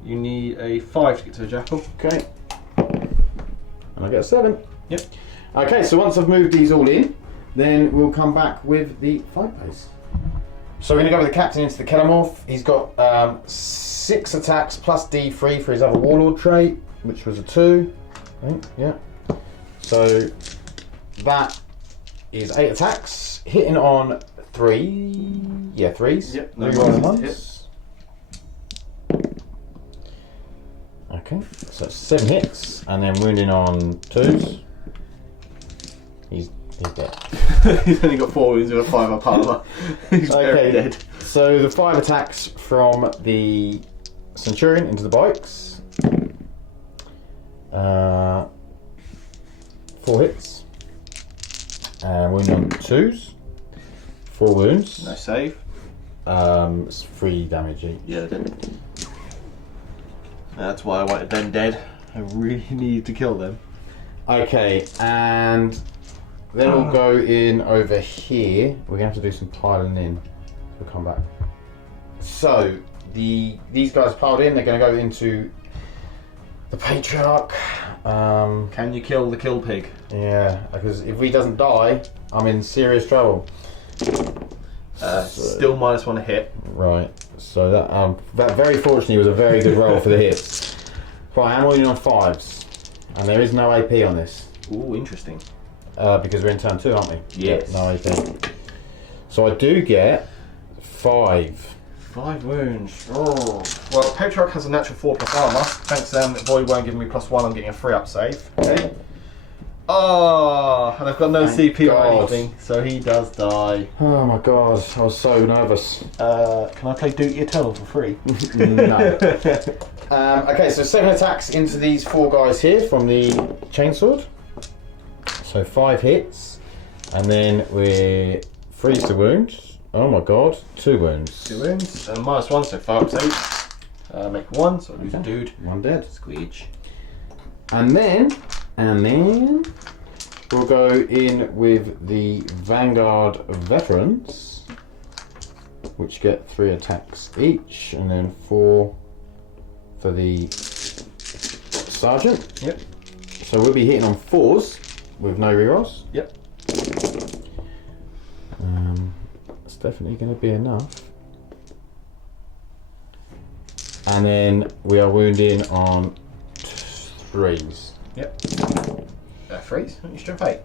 You need a 5 to get to the Jackal. Okay. And I get a 7. Yep. Okay, so once I've moved these all in, then we'll come back with the fight pace. So we're going to go with the captain into the Ketamorph. He's got 6 attacks plus D3 for his other Warlord trait, which was a 2. I think, yeah. So that is 8 attacks, hitting on 3. Yeah, 3s. Yep. No rolling ones. Okay, so 7 hits, and then wounding on 2s. He's dead. He's only got 4 wounds with a 5 up armor. He's very dead. So the 5 attacks from the Centurion into the bikes. 4 hits. And wound on 2s. 4 wounds. No save. It's 3 damage each. Yeah, they did. That's why I wanted them dead. I really need to kill them. Okay, and then we'll go in over here. We're going to have to do some piling in. We'll come back. So, these guys piled in. They're going to go into the Patriarch. Can you kill the kill pig? Yeah, because if he doesn't die, I'm in serious trouble. Still -1 to hit. Right. So that very fortunately was a very good roll for the hits. Right, I'm rolling on 5s, and there is no AP on this. Ooh, interesting. Because we're in turn 2, aren't we? Yes. No AP. So I do get 5. 5 wounds. Oh. Well, Patriarch has a natural 4+ armor. Thanks to them, Void won't give me +1. I'm getting a 3-up save. Okay. Oh, and I've got no Thank CP or God. anything, so he does die. Oh my god, I was so nervous. Can I play Duty Eternal for free? No. Okay, so 7 attacks into these 4 guys here from the chainsword. So 5 hits, and then we're freeze to wound. Oh my god, 2 wounds. 2 wounds, and -1, so 5 save. Make 1, so I lose a dude. 1 dead. Squeege. And then we'll go in with the Vanguard Veterans, which get 3 attacks each, and then 4 for the Sergeant. Yep. So we'll be hitting on 4s with no rerolls. Yep. It's definitely going to be enough. And then we are wounding on 3s. Yep. Freeze? Aren't you strength 8?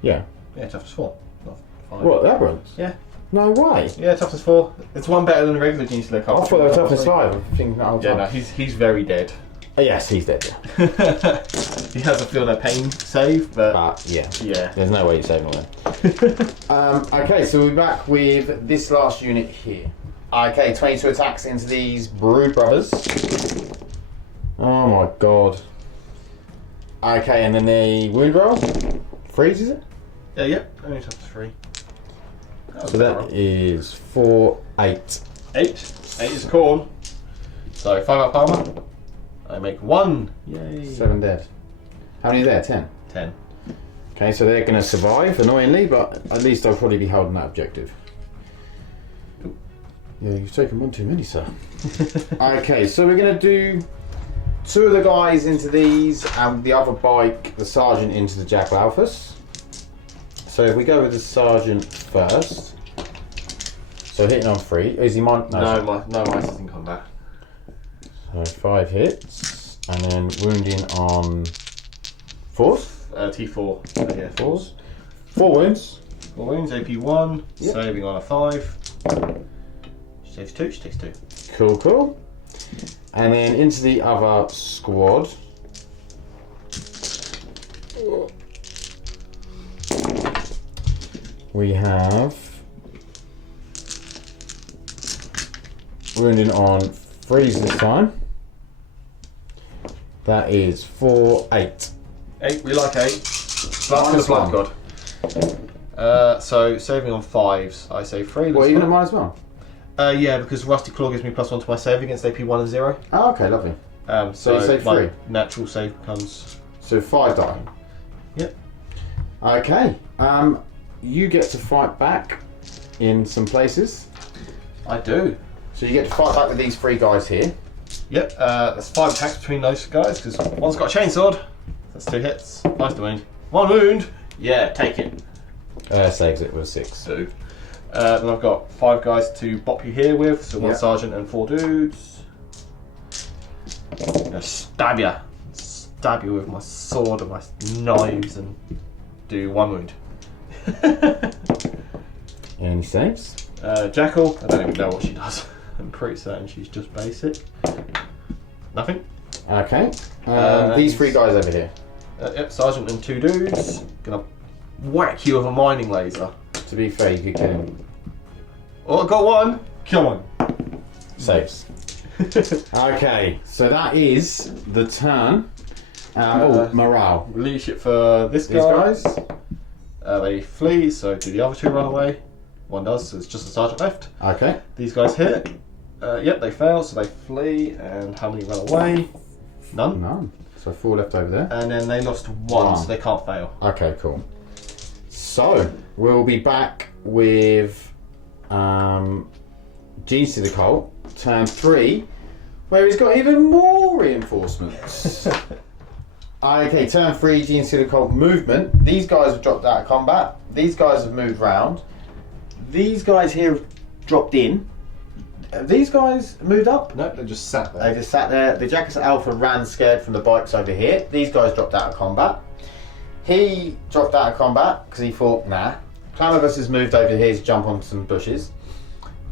Yeah. Yeah, toughness 4. Not 5. What, that one's? Yeah. No way. Yeah, toughness 4. It's 1 better than the regular Genestealer I Cults. thought they were toughness 5. I'm thinking that Yeah, no, he's very dead. Oh, yes, he's dead. He has a feel no pain save, but Yeah. yeah. There's no way you're saving all them. Okay, so we're back with this last unit here. Okay, 22 attacks into these Brood Brothers. Oh my god. Okay, and then the wound roll. Freeze, is it? Yep, only toughness 3. So that is 4, 8. 8. 8 is corn. So 5-up armor. I make 1. Yay. 7 dead. How many are there? 10. 10. Okay, so they're going to survive, annoyingly, but at least they'll probably be holding that objective. Ooh. Yeah, you've taken one too many, sir. Okay, so we're going to do 2 of the guys into these, and the other bike, the Sergeant, into the Jackal Alphas. So if we go with the Sergeant first. So hitting on 3. Is he mine? No, mice is in combat. So 5 hits, and then wounding on 4s. T4. Yeah, 4s. 4 wounds. 4 wounds, AP 1, Yep. saving on a 5. She saves 2, she takes 2. Cool, cool. And then into the other squad. We have wounding on freeze this time. That is 4, 8. 8, we like 8. Blood to the blood god. So saving on 5s, I save 3. What, even at -1? Yeah, because Rusty Claw gives me +1 to my save against AP 1 and 0. Oh, okay, lovely. So you save my 3? natural save becomes... So 5 die. Yep. Okay. You get to fight back in some places. I do. So you get to fight back with these 3 guys here. Yep, there's 5 attacks between those guys, because one's got a chainsword. That's 2 hits. Nice to wound. 1 wound! Yeah, take it. Saves it with 6. 2. Then I've got 5 guys to bop you here with, so 1 Yep. sergeant and 4 dudes. I'm gonna stab you. Stab you with my sword and my knives and do 1 wound. Any saves? Jackal, I don't even know what she does. I'm pretty certain she's just basic. Nothing. Okay. These 3 guys over here. Yep, sergeant and 2 dudes. Gonna whack you with a mining laser. To be fair, you could kill him. Oh, I got 1. Come on. Saves. Okay, so that is the turn. Morale. Leadership for this These guy. guys. They flee, so do the other 2 run away? 1 does, so it's just a sergeant left. Okay. These guys here. Yep, they fail, so they flee. And how many run away? None. None. So 4 left over there. And then they lost 1, so they can't fail. Okay, cool. So we'll be back with Genestealer Cult, turn 3, where he's got even more reinforcements. Okay, turn 3, Genestealer Cult movement. These guys have dropped out of combat. These guys have moved round. These guys here have dropped in. Have these guys moved up? No, they just sat They there. just sat there. The Jackets Alpha ran scared from the bikes over here. These guys dropped out of combat. He dropped out of combat because he thought, nah. Clamavus has moved over here to jump on some bushes.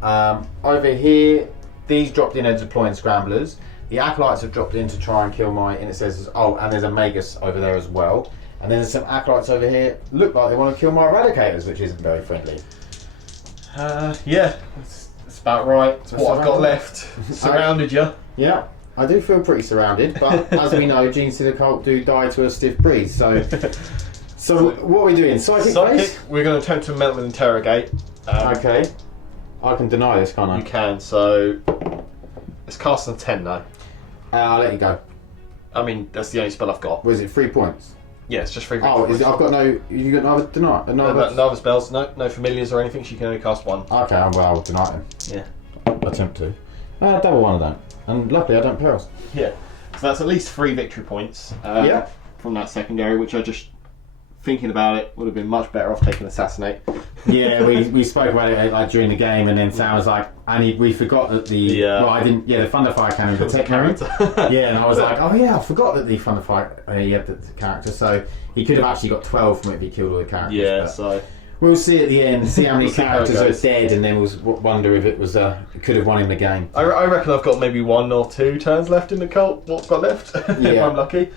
Over here, these dropped in and deploying scramblers. The Acolytes have dropped in to try and kill my intercessors. Oh, and there's a Magus over there as well. And then there's some Acolytes over here. Look like they want to kill my Eradicators, which isn't very friendly. Yeah, that's about right. That's what I've got left. Surrounded you. Yeah, I do feel pretty surrounded, but as we know, Genestealer Cult do die to a stiff breeze. So what are we doing? Psychic phase? We're going to attempt to mental interrogate. Okay. I can deny this, can't I? You can, so it's cast on 10 though. I'll let you go. I mean, that's the only spell I've got. Was it 3 points? Yeah, it's just 3 Oh, points. is it, I've got no. You got no deny. No other spells, no familiars or anything, she can only cast 1. Okay, well, I'll deny him. Yeah. Attempt to. Double one of that. And luckily, I don't perils. Yeah. So that's at least 3 victory points Yeah. from that secondary, which I just, thinking about it, would have been much better off taking Assassinate. Yeah, we spoke about it like during the game, and then Sam was like, and we forgot that the well, I didn't. Yeah, the Thunderfire cannon, the tech character. Yeah, and I was like, oh yeah, I forgot that the Thunderfire he had the character, so he could have actually got 12 from it if he killed all the characters. Yeah, but so we'll see at the end, see how many We'll see how it characters are goes. dead, and then we'll wonder if it was could have won him the game. I reckon I've got maybe 1 or 2 turns left in the cult. What I've got left, if Yeah. I'm lucky.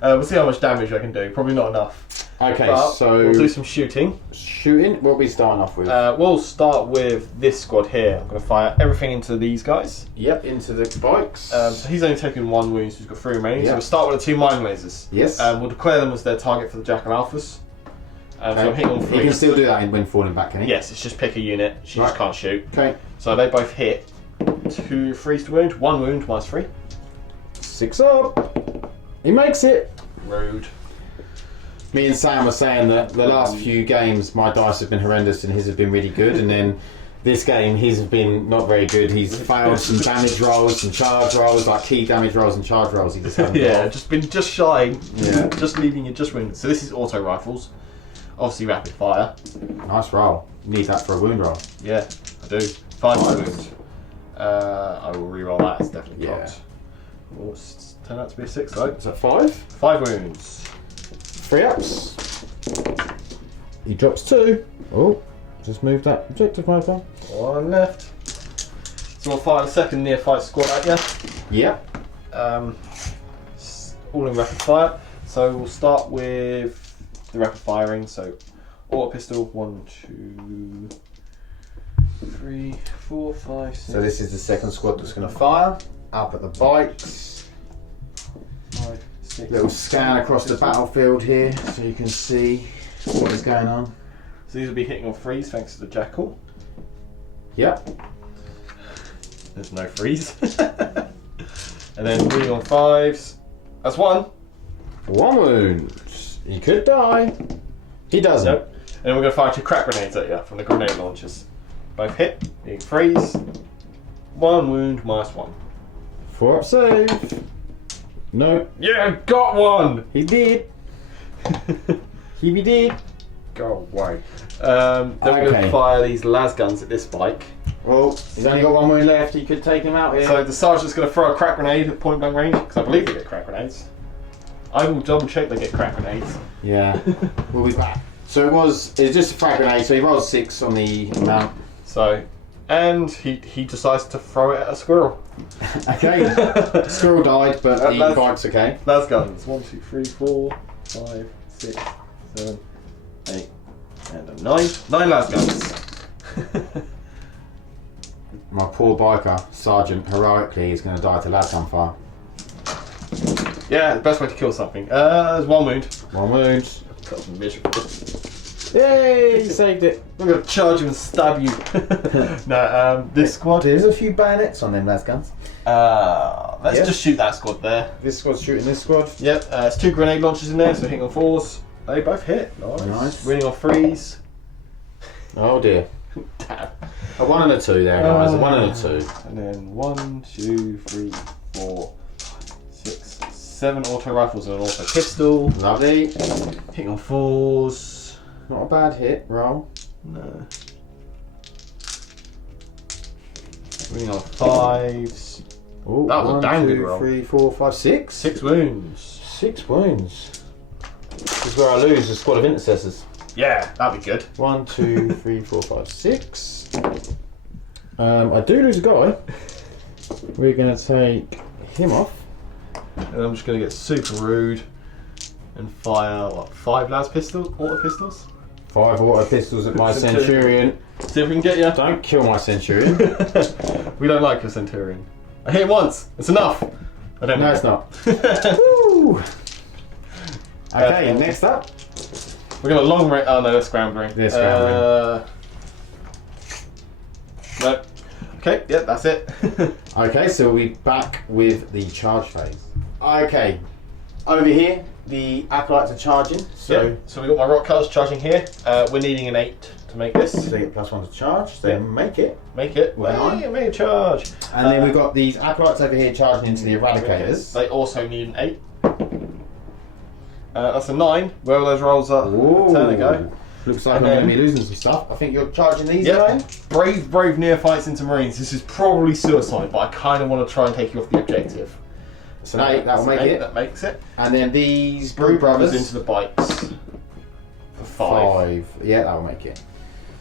We'll see how much damage I can do. Probably not enough. Okay, But so we'll do some shooting. shooting. What are we starting off with? We'll start with this squad here. I'm going to fire everything into these guys. Yep, into the bikes. So he's only taken 1 wound, so he's got 3 remaining. Yeah. So we'll start with the 2 mine lasers. Yes. We'll declare them as their target for the Jackal Alphas. So I'm hitting on He 3. can still do that when falling back, can he? Yes, it's just pick a unit. She just Right. can't shoot. Okay. So they both hit. 2 freeze to wound. 1 wound minus 3. 6 up. He makes it. Rude. Me and Sam were saying that the last few games my dice have been horrendous and his have been really good, and then this game his have been not very good. He's failed some damage rolls, some charge rolls, like key damage rolls and charge rolls. He just hasn't Yeah, got. just shy. Yeah. Just leaving you just wounded. So this is auto rifles. Obviously rapid fire. Nice roll. Need that for a wound roll. Yeah, I do. 5 wounds. I will re-roll that. It's definitely Yeah. cocked. Oh, it's turned out to be a 6 though. Is that 5? 5 wounds. 3 ups. He drops 2. Oh, just moved that objective marker. 1 left. So we'll fire the second near fight squad at you. Yep. All in rapid fire. So we'll start with the rapid firing. So auto pistol. 1, 2, 3, 4, 5, 6. So this is the second squad that's going to fire. Up at the bikes. 5, 6. Little scan across the battlefield here so you can see what is going on. So these will be hitting on freeze thanks to the jackal. Yep. There's no freeze. And then 3 on 5s. That's 1. 1 wound. He could die. He doesn't. Nope. And then we're going to fire 2 crack grenades at you from the grenade launchers. Both hit. Being freeze. 1 wound minus 1. 4 up save. No. Yeah, got 1. He did. He did. Go away. Then we're going Okay. to fire these las guns at this bike. Well, he's only got 1 wound left. He could take him out here. So the sergeant's going to throw a crack grenade at point blank range because I believe they get crack grenades. I will double check they get crack grenades. Yeah. We'll be back. So it was just a frag grenade. So he rolled 6 on the amount. So, and he decides to throw it at a squirrel. Okay. Squirrel died, but the That's- bike's okay. Las guns. 1, 2, 3, 4, 5, 6, 7, 8, and a 9. 9 las guns. My poor biker, Sergeant, heroically is going to die to las gunfire. Yeah, the best way to kill something. There's 1 wound. 1 wound. That was miserable. Yay! He saved it. I'm going to charge you and stab you. No, this squad. There's a few bayonets on them las guns. Let's Yeah. just shoot that squad there. This squad's shooting this squad. Yep, it's 2 grenade launchers in there, so hitting on 4s. They both hit. Nice. Winning on 3s. Oh dear. Damn. A 1 and a 2 there, guys. A 1 and a 2. And then 1, 2, 3, 4, 6, 7 auto rifles and an auto pistol. Lovely. Hitting on 4s. Not a bad hit. Roll. No. Swinging on 5s. Ooh, That was a 1, damn 2, good roll. 3, 4, 5, 6. 6 wounds. 6 wounds. This is where I lose the squad of intercessors. Yeah, that'd be good. 1, 2, 3, 4, 5, 6. I do lose a guy. We're going to take him off. And I'm just going to get super rude and fire, what, 5 las pistol, auto pistols? 5 auto pistols at my Centurion. See if we can get you. Don't kill my Centurion. We don't like your Centurion. I hit it once. It's enough. I don't No, know. it's not. Woo! Okay, next up. We're going to long range. Oh no, they're scrambling. They're scrambling. No. Okay, yeah, that's it. Okay, so we'll be back with the charge phase. Okay, over here, the acolytes are charging. So, Yeah, so we've got my rock cutters charging here. We're needing an 8 to make this. they get +1 to charge, so Yeah. make it. Make it. Well, Hey, make a charge. And then we've got these acolytes over here charging into the eradicators. They also need an 8. That's a 9. Wherever those rolls are, turn it go. Looks like And I'm going to then- be losing some stuff. I think you're charging these Yeah, away. brave neophytes into Marines. This is probably suicide, but I kind of want to try and take you off the objective. So an 8, that will That's make an 8, it. That makes it. And then these Brood Brothers brothers into the bikes for 5. 5. Yeah, that will make it.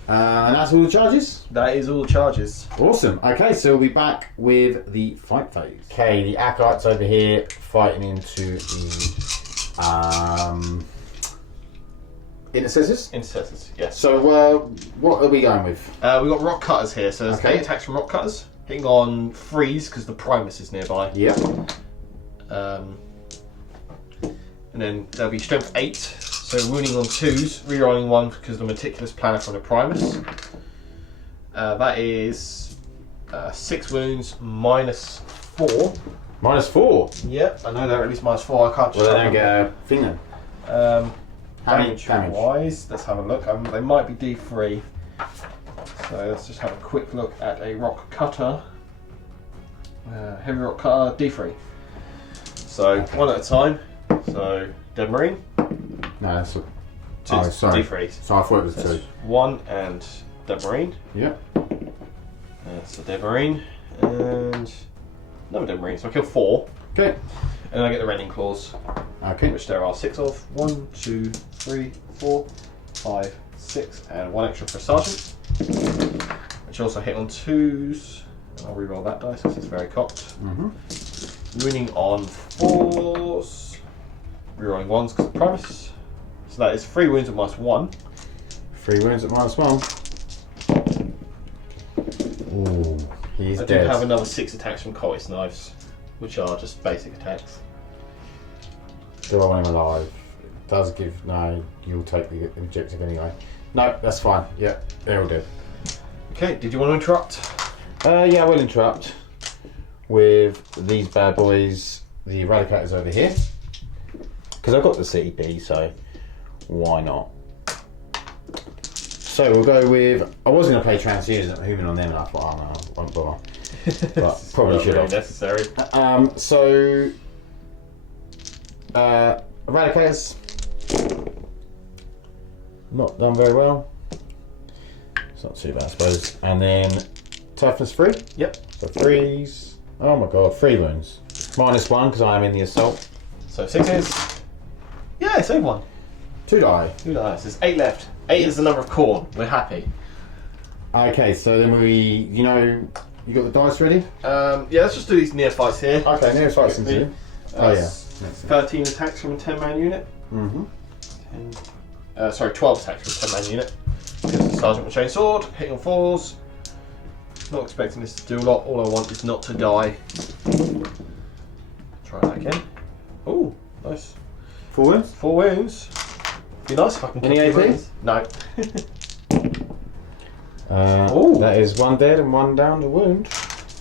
And that's all the charges. That is all the charges. Awesome. Okay, so we'll be back with the fight phase. Okay, the acolytes over here fighting into the intercessors. Intercessors, yes. So what are we going with? We've got rock cutters here, so there's Okay. 8 attacks from rock cutters. Hitting on 3s because the Primus is nearby. Yep. And then there'll be strength 8, so wounding on 2s, rerolling 1 because the meticulous planner from the Primus. That is 6 wounds minus 4. -4. Yep, I know they're at least minus 4. I can't. Well, they don't get a thing then. How many damage? Wise, let's have a look. They might be D3. So let's just have a quick look at a rock cutter. Heavy rock cutter, D3. So one at a time. So dead marine. No, that's a... Two Oh, sorry. D3s. So I thought it was That's 2. 1 and dead marine. Yep. That's a dead marine and another dead marine. So I kill 4, Okay. and then I get the rending claws, Okay. which there are 6 of. 1, 2, 3, 4, 5, 6, and 1 extra for sergeant, which also hit on 2s. And I'll re-roll that dice because it's very cocked. Winning on 4s, re-rolling 1s because of the Primus. So that is 3 wounds at -1. 3 wounds at -1. Ooh, he's I do dead. have another 6 attacks from Coltis knives, which are just basic attacks. Do I want him alive? It does give... No, you'll take the objective anyway. No, that's fine. Yeah, they're all dead. Okay, did you want to interrupt? Yeah, I will interrupt with these bad boys, the Eradicators over here. Because I've got the CP, so why not? So we'll go with... I was going to play Transfusion at Human on them, and I thought, oh no, I won't bother. But probably Not should really have. necessary. So... Eradicators. Not done very well. It's not too bad, I suppose. And then toughness 3. Yep. So 3s. Oh my god, 3 wounds. -1 because I am in the assault. So 6s. Yeah, save 1. 2 die. 2 dice. There's 8 left. 8 is the number of corn. We're happy. Okay, so then you got the dice ready? Yeah, let's just do these neophytes here. Okay, nearest fights into you. Oh yeah. 13 attacks from a 10-man unit. 12 attacks from a 10-man unit. Because the sergeant with chainsword, hitting on 4s. Not expecting this to do a lot. All I want is not to die. Try that again. Oh, nice. 4 wounds? 4 wounds. Be nice if I can Any kill 2 AP? wounds. No. Ooh. That is 1 dead and 1 down to wound.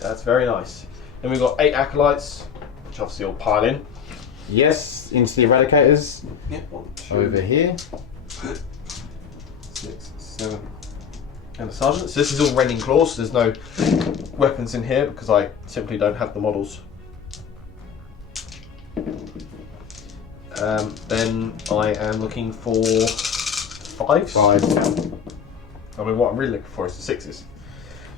That's very nice. Then we've got 8 acolytes, which obviously all pile in. Yes, into the Eradicators. Yeah, 1, 2, Over here. 6, 7. And the sergeant. So this is all rending claws. So there's no weapons in here because I simply don't have the models. Then I am looking for 5s. 5. I mean, what I'm really looking for is the 6s.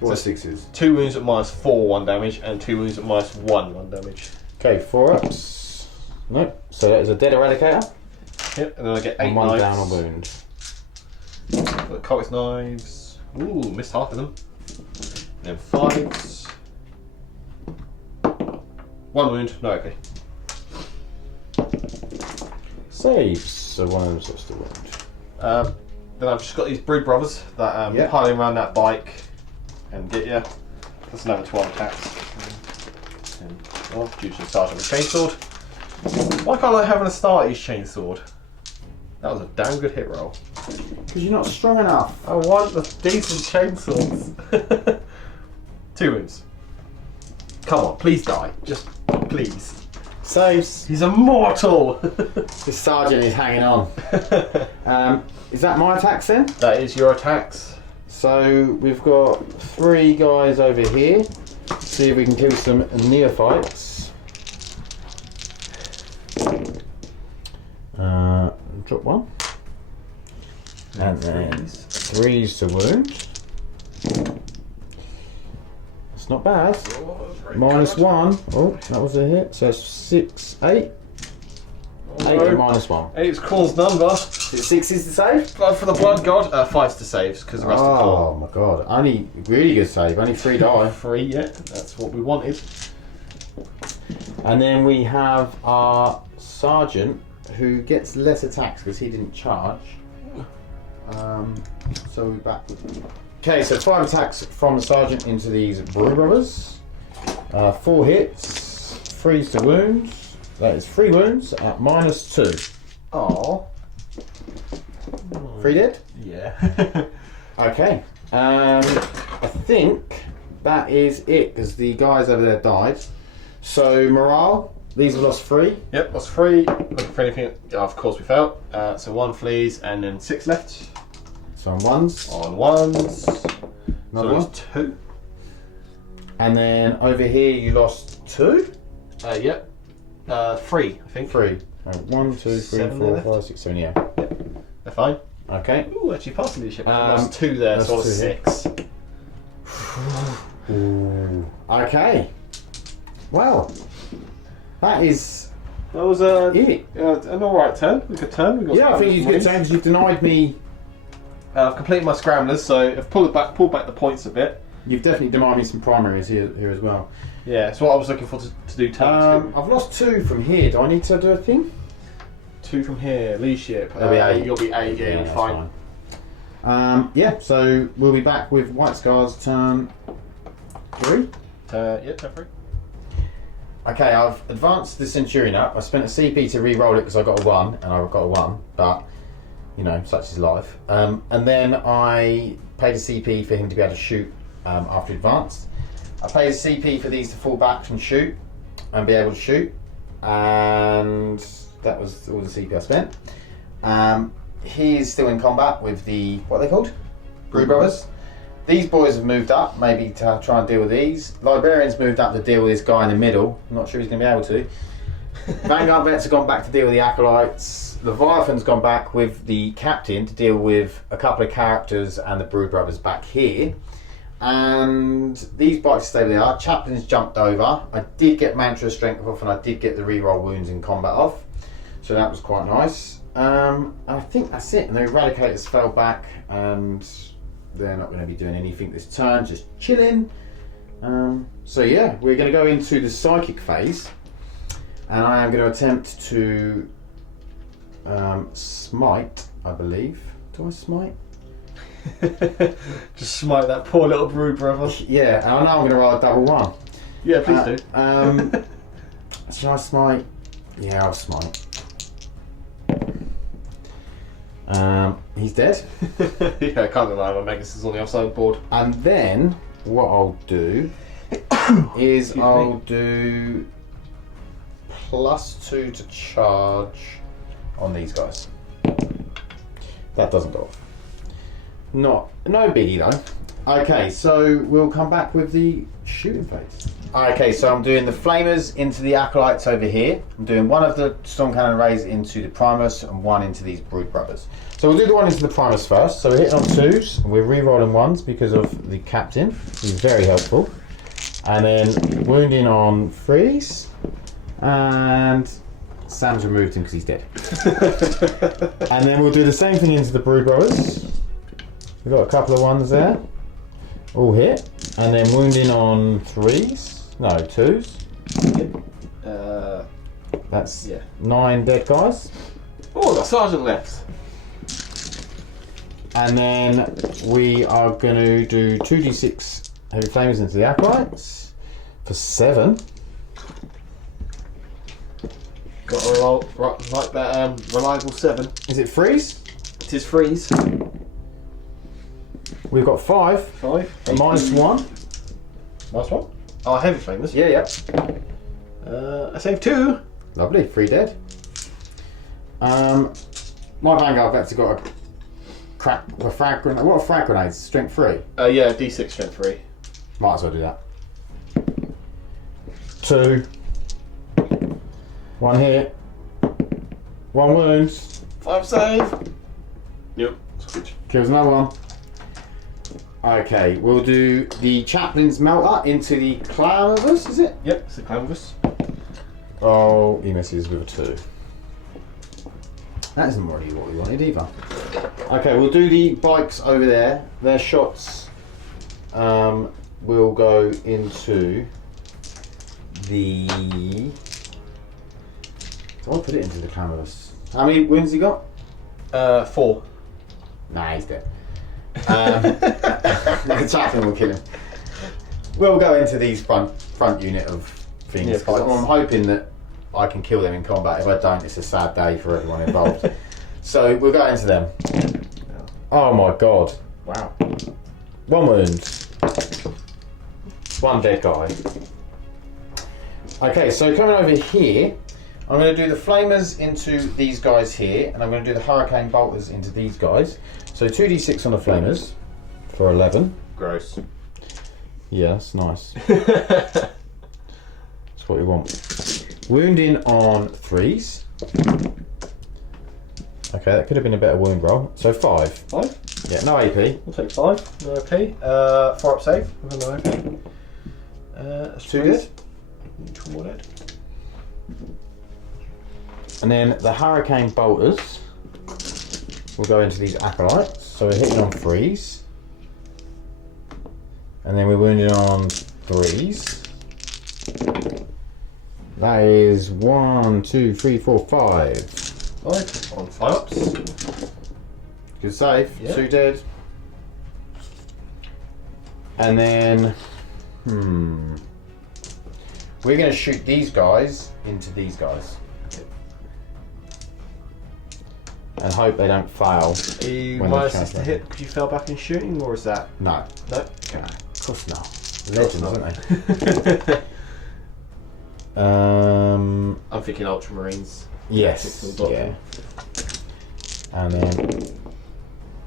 What sixes? 2 wounds at -4 1 damage, and 2 wounds at -1 1 damage. Okay, 4-ups. Nope. So that is a dead eradicator. Yep, and then I get 8 And 1 knives. down on wound. Got cultist knives. Ooh, missed half of them. And then 5s. 1 wound. No, okay. Saves. So one of them's lost a wound. Then I've just got these Brood Brothers that Yep. piling around that bike and get you. That's another 12 attacks. And, oh, due to the sergeant with chainsword. Why can't I have an Astartes chainsword? That was a damn good hit roll. Because you're not strong enough. I want the decent chainswords. 2 wounds. Come on, please die. Just please. Saves. He's immortal. This sergeant is hanging on. Is that my attacks then? That is your attacks. So we've got 3 guys over here. See if we can kill some neophytes. Drop 1. And then 3s to wound. It's not bad. -1. Oh, that was a hit. So 6, 8. 8 and -1. 8's Corn's number. Is it 6s to save? Blood for the blood god. 5's to saves because the rest are Corn. Oh my god. Only really good save. Only 3 die. 3, yeah. That's what we wanted. And then we have our sergeant who gets less attacks because he didn't charge. So we're back. Okay, so 5 attacks from the sergeant into these Brew Brothers. 4 hits, 3s to wounds. That is 3 wounds at -2. Oh. 3 dead? Yeah. Okay. I think that is it because the guys over there died. So morale, these have lost 3. Yep, that's 3. Looking for anything. Of course we failed. So 1 flees and then 6 left. So on 1s. On 1s. Another so one. there's 2. And then over here you lost 2? Yep. 3, I think. 3. 1, 2, 3, 7 4, left. 5, 6, 7, yeah. They're fine. Okay. Ooh, actually passed leadership. Lost 2 there, that's so I was 2 here. 6. Ooh. Okay. Well, that is That was it. an alright turn. We could turn. We got Yeah, I think you could say because you've denied me. I've completed my scramblers, so I've pulled back the points a bit. You've definitely denied me some primaries here as well. Yeah, it's what I was looking for to do turns. I've lost 2 from here. Do I need to do a thing? 2 from here, leadership. That'll be 8. You'll be 8, yeah, you'll be that's fine. Yeah, so we'll be back with White Scars turn 3. Yep, turn 3. Okay, I've advanced the Centurion up. I spent a CP to re-roll it because I got a 1, and I got a 1, but you know, such is life. And then I paid a CP for him to be able to shoot after advanced. I paid a CP for these to fall back and shoot and be able to shoot, and that was all the CP I spent. He is still in combat with the, what are they called? Brew Brothers. These boys have moved up, maybe to try and deal with these. Librarian's moved up to deal with this guy in the middle. I'm not sure he's going to be able to. Vanguard Vets have gone back to deal with the Acolytes. Leviathan's gone back with the Captain to deal with a couple of characters and the Brew Brothers back here. And these bikes stay where they are. Chaplain's jumped over. I did get Mantra Strength off and I did get the reroll wounds in combat off. So that was quite nice. I think that's it. And the Eradicators fell back and they're not going to be doing anything this turn, just chilling. So yeah, we're going to go into the psychic phase, and I am going to attempt to smite, I believe. Do I smite? Just smite that poor little Brood Brother. Yeah, and I know I'm going to roll a double 1. Yeah, please do. Should I smite? Yeah, I'll smite. He's dead. Yeah, I can't deny my Magus is on the other side of the board. And then what I'll do is I'll do +2 to charge on these guys. That doesn't go off. No biggie though. Okay, so we'll come back with the shooting phase. Okay, so I'm doing the flamers into the acolytes over here. I'm doing one of the storm cannon arrays into the primus and one into these brood brothers. So we'll do the one into the primus first. So we're hitting on 2s, and we're re-rolling 1s because of the captain. He's very helpful. And then wounding on 3s, and Sam's removed him because he's dead. And then we'll do the same thing into the brood brothers. We've got a couple of 1s there. All hit, and then wounding on 3s, no 2s. That's 9 dead guys. Oh, the sergeant left. And then we are going to do 2d6 heavy flamers into the acolytes for 7. Got to roll like that reliable 7. Is it freeze? It is freeze. We've got 5. 5. Minus 1. Nice one. Oh, heavy flamers. Yeah. I saved 2. Lovely, 3 dead. My Vanguard vector got a frag grenade. What are frag grenades? Strength 3? Yeah, D6 strength 3. Might as well do that. 2. 1 hit. 1 wound. 5 save. Yep. Switch. Kills another one. Okay, we'll do the chaplain's melter into the clavus, is it? Yep, it's the canvas. Oh, he misses with a 2. That isn't really what we wanted either. Okay, we'll do the bikes over there. Their shots will go into the... I'll put it into the canvas. How many wins he got? 4. Nah, he's dead. The chaplain will kill him. We'll go into these front unit of things. Yeah, I'm hoping that I can kill them in combat. If I don't, it's a sad day for everyone involved. So we'll go into them. Oh my god. Wow. 1 wound. 1 dead guy. Okay, so coming over here, I'm going to do the flamers into these guys here, and I'm going to do the hurricane bolters into these guys. So 2d6 on the flamers for 11. Gross. Yeah, that's nice. That's what we want. Wounding on 3s. Okay, that could have been a better wound roll. So 5. 5? Yeah, no AP. We'll take 5. No AP. 4 up save. With no AP. That's 2 dead. 2 more dead. And then the hurricane bolters will go into these acolytes. So we're hitting on 3s. And then we're wounding on 3s. That is 1, 2, 3, 4, 5. 5 on 5 ups. Good save. Yep. 2 dead. And then, we're going to shoot these guys into these guys. And hope they don't fail. Are you when minus they to hit because you fell back in shooting, or is that? No. No? Okay. Of course not. Legends, aren't they? I'm thinking Ultramarines. Yes. Yeah. And then,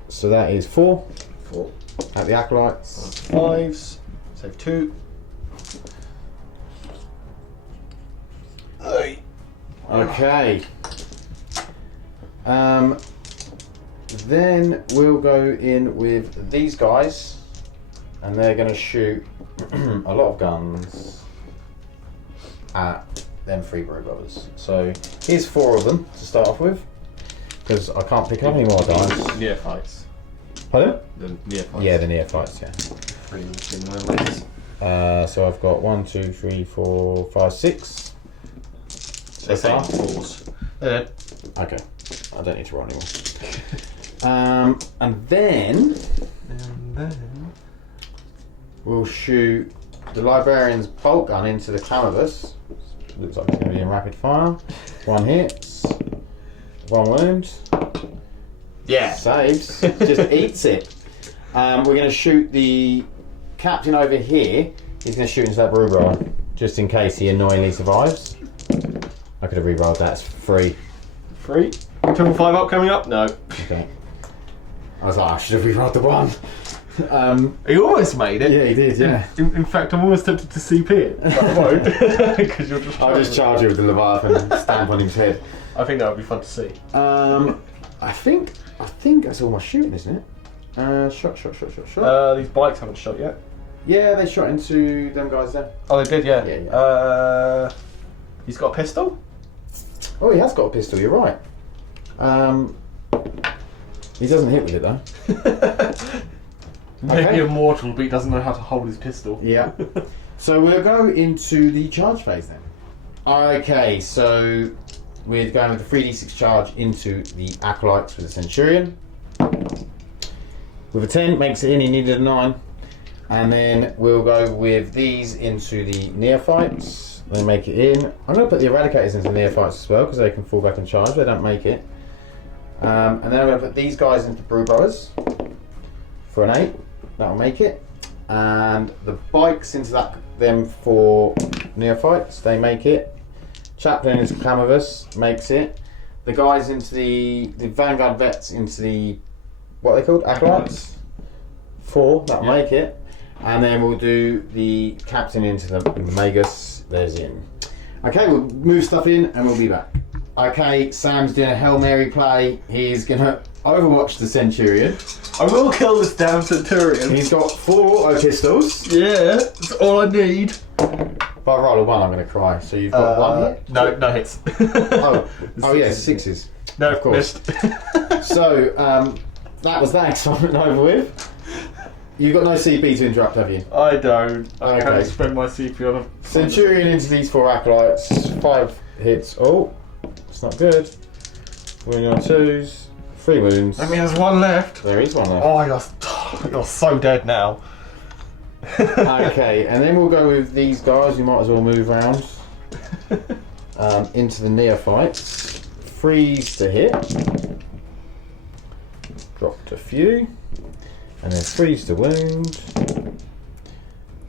so that is 4 4. at the acolytes. 5s. Save 2. Okay. Then we'll go in with these guys, and they're going to shoot a lot of guns at them 3 Bro Brothers. So here's 4 of them to start off with, because I can't pick up any more dice. Neophytes. Pardon? The neophytes. Yeah, the neophytes, yeah. 3 lasers. So I've got 1, 2, 3, 4, 5, 6. So far? 4s. They're dead. Okay, I don't need to roll anymore. And then we'll shoot the librarian's bolt gun into the canvas. Looks like it's going to be in rapid fire. 1 hit, 1 wound. Yeah. Saves. Just eats it. We're going to shoot the captain over here. He's going to shoot into that Brubra, just in case he annoyingly survives. I could have re-rolled that. It's 3. 3. Triple 5 up coming up? No. Okay. I was like, I should have re-rolled the 1. He almost made it. Yeah, he did. Yeah. In fact, I'm almost tempted to CP it. But I won't. Because you're just. I'll just charge you with the Leviathan and stamp on his head. I think that would be fun to see. I think that's all my shooting, isn't it? Shot. These bikes haven't shot yet. Yeah, they shot into them guys there. Oh, they did, yeah. Yeah. He's got a pistol. Oh, he has got a pistol. You're right. He doesn't hit with it though. Maybe Okay. immortal, but he doesn't know how to hold his pistol. Yeah. So we'll go into the charge phase then. Okay, so we're going with the 3d6 charge into the Acolytes with the Centurion. With a 10, makes it in, he needed a 9. And then we'll go with these into the Neophytes. They make it in. I'm going to put the Eradicators into the Neophytes as well because they can fall back and charge. They don't make it. And then I'm going to put these guys into Brood Brothers for an 8. That'll make it. And the bikes into them for Neophytes. They make it. Chaplain into Clamavus makes it. The guys into the Vanguard Vets into the, what are they called? Acolytes? 4, that'll make it. And then we'll do the Captain into the Magus. There's in. Okay, we'll move stuff in and we'll be back. Okay, Sam's doing a Hail Mary play. He's going to overwatch the Centurion. I will kill this damn Centurion. He's got 4 auto pistols. Yeah, that's all I need. If I roll a 1, I'm going to cry. So you've got 1 hit? No hits. Oh yeah, 6s. No, of course. Missed. So, that was that excitement over with. You've got no CP to interrupt, have you? I don't. I Okay. can't spend my CP on a... Centurion into these 4 Acolytes. 5 hits. Oh, it's not good. Wounding on 2s. 3 wounds. I mean, there's 1 left. There is 1 left. Oh, you're so dead now. Okay, and then we'll go with these guys. You might as well move round into the Neophytes. Freeze to hit. Dropped a few. And then freeze to wound.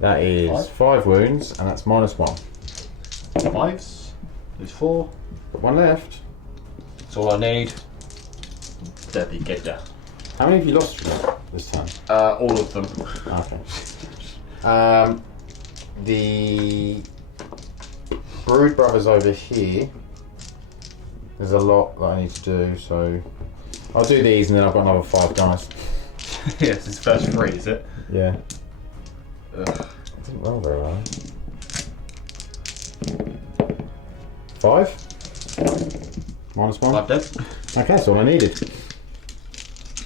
That is 5 wounds, and that's -1. 5s. There's 4. Got 1 left. That's all I need. Deadly getter. How many have you lost this time? All of them. Okay. The Brood Brothers over here. There's a lot that I need to do, so I'll do these, and then I've got another 5 guys. Yes, it's first 3, is it? Yeah. Ugh. I didn't roll very well. 5? -1. 5 dead. Okay, that's all I needed.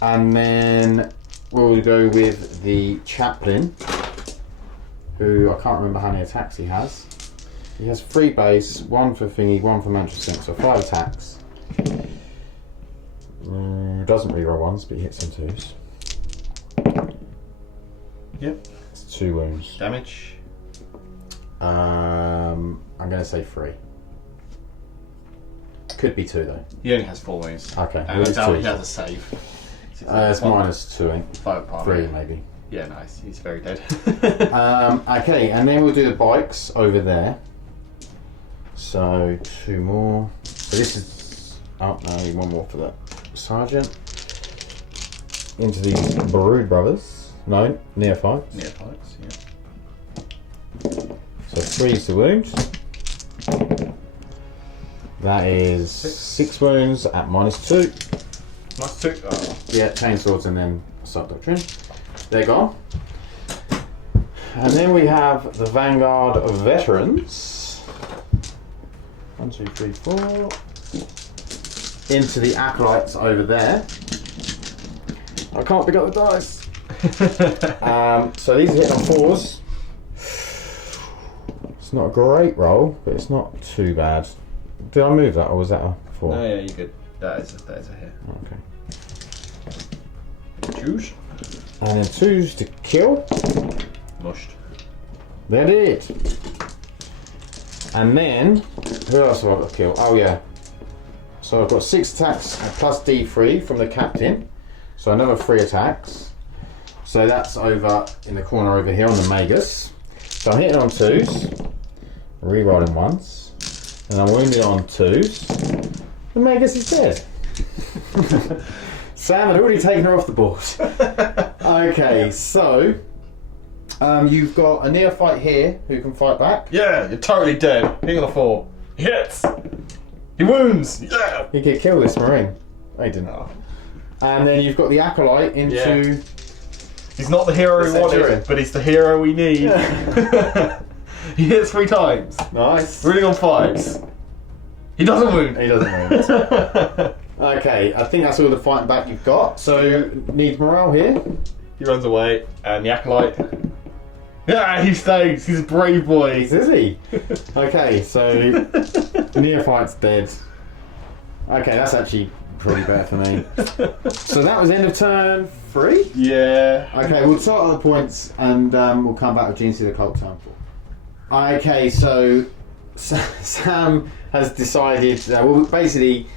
And then we'll go with the Chaplain, who I can't remember how many attacks he has. He has 3 base, 1 for thingy, 1 for mantra sync, so 5 attacks. Doesn't reroll 1s, but he hits on 2s. Yep. It's 2 wounds. Damage. I'm going to say 3. Could be 2 though. He only has 4 wounds. Okay, And I it's doubt 2. he has a save. It's -2, I think. 5 apart. 3 maybe. Yeah, nice. He's very dead. Okay, and then we'll do the bikes over there. So 2 more. So this is. Oh no, 1 more for that sergeant. Into these Brood Brothers. No, Neophytes. Neophytes, yeah. So 3's the wound. That is 6 wounds at -2. Nice 2. Oh. Yeah, chainswords and then Assault Doctrine. They're gone. And then we have the Vanguard of Veterans. 1, 2, 3, 4. Into the Acolytes over there. I can't pick up the dice. So these are hitting on 4s. It's not a great roll, but it's not too bad. Did I move that, or was that a 4? No, yeah, you're good. That is a hit. Okay. Choose. And then 2s to kill. Mushed. That it. And then, who else have I got to kill? Oh yeah. So I've got 6 attacks plus D3 from the Captain. So another 3 attacks. So that's over in the corner over here on the Magus. So I'm hitting on 2s, re-rolling 1s, and I'm wounded on 2s. The Magus is dead. Sam had already taken her off the board. Okay, so you've got a neophyte here who can fight back. Yeah, you're totally dead. King of the 4. He hits. He wounds. Yeah. He could kill this marine. He didn't. And then you've got the acolyte into. Yeah. He's not the hero we wanted, but he's the hero we need. Yeah. He hits 3 times. Nice. Ruling on 5s. He doesn't wound. He doesn't wound. Okay, I think that's all the fighting back you've got. So need morale here. He runs away, and the acolyte. Yeah, he stays. He's a brave boy. Is he? Okay, so neophyte's dead. Okay, that's actually probably better for me. So that was end of turn 3. Yeah. Okay, we'll start at the points and we'll come back with Genestealer Cult turn 4. Okay, so Sam has decided. Well, basically,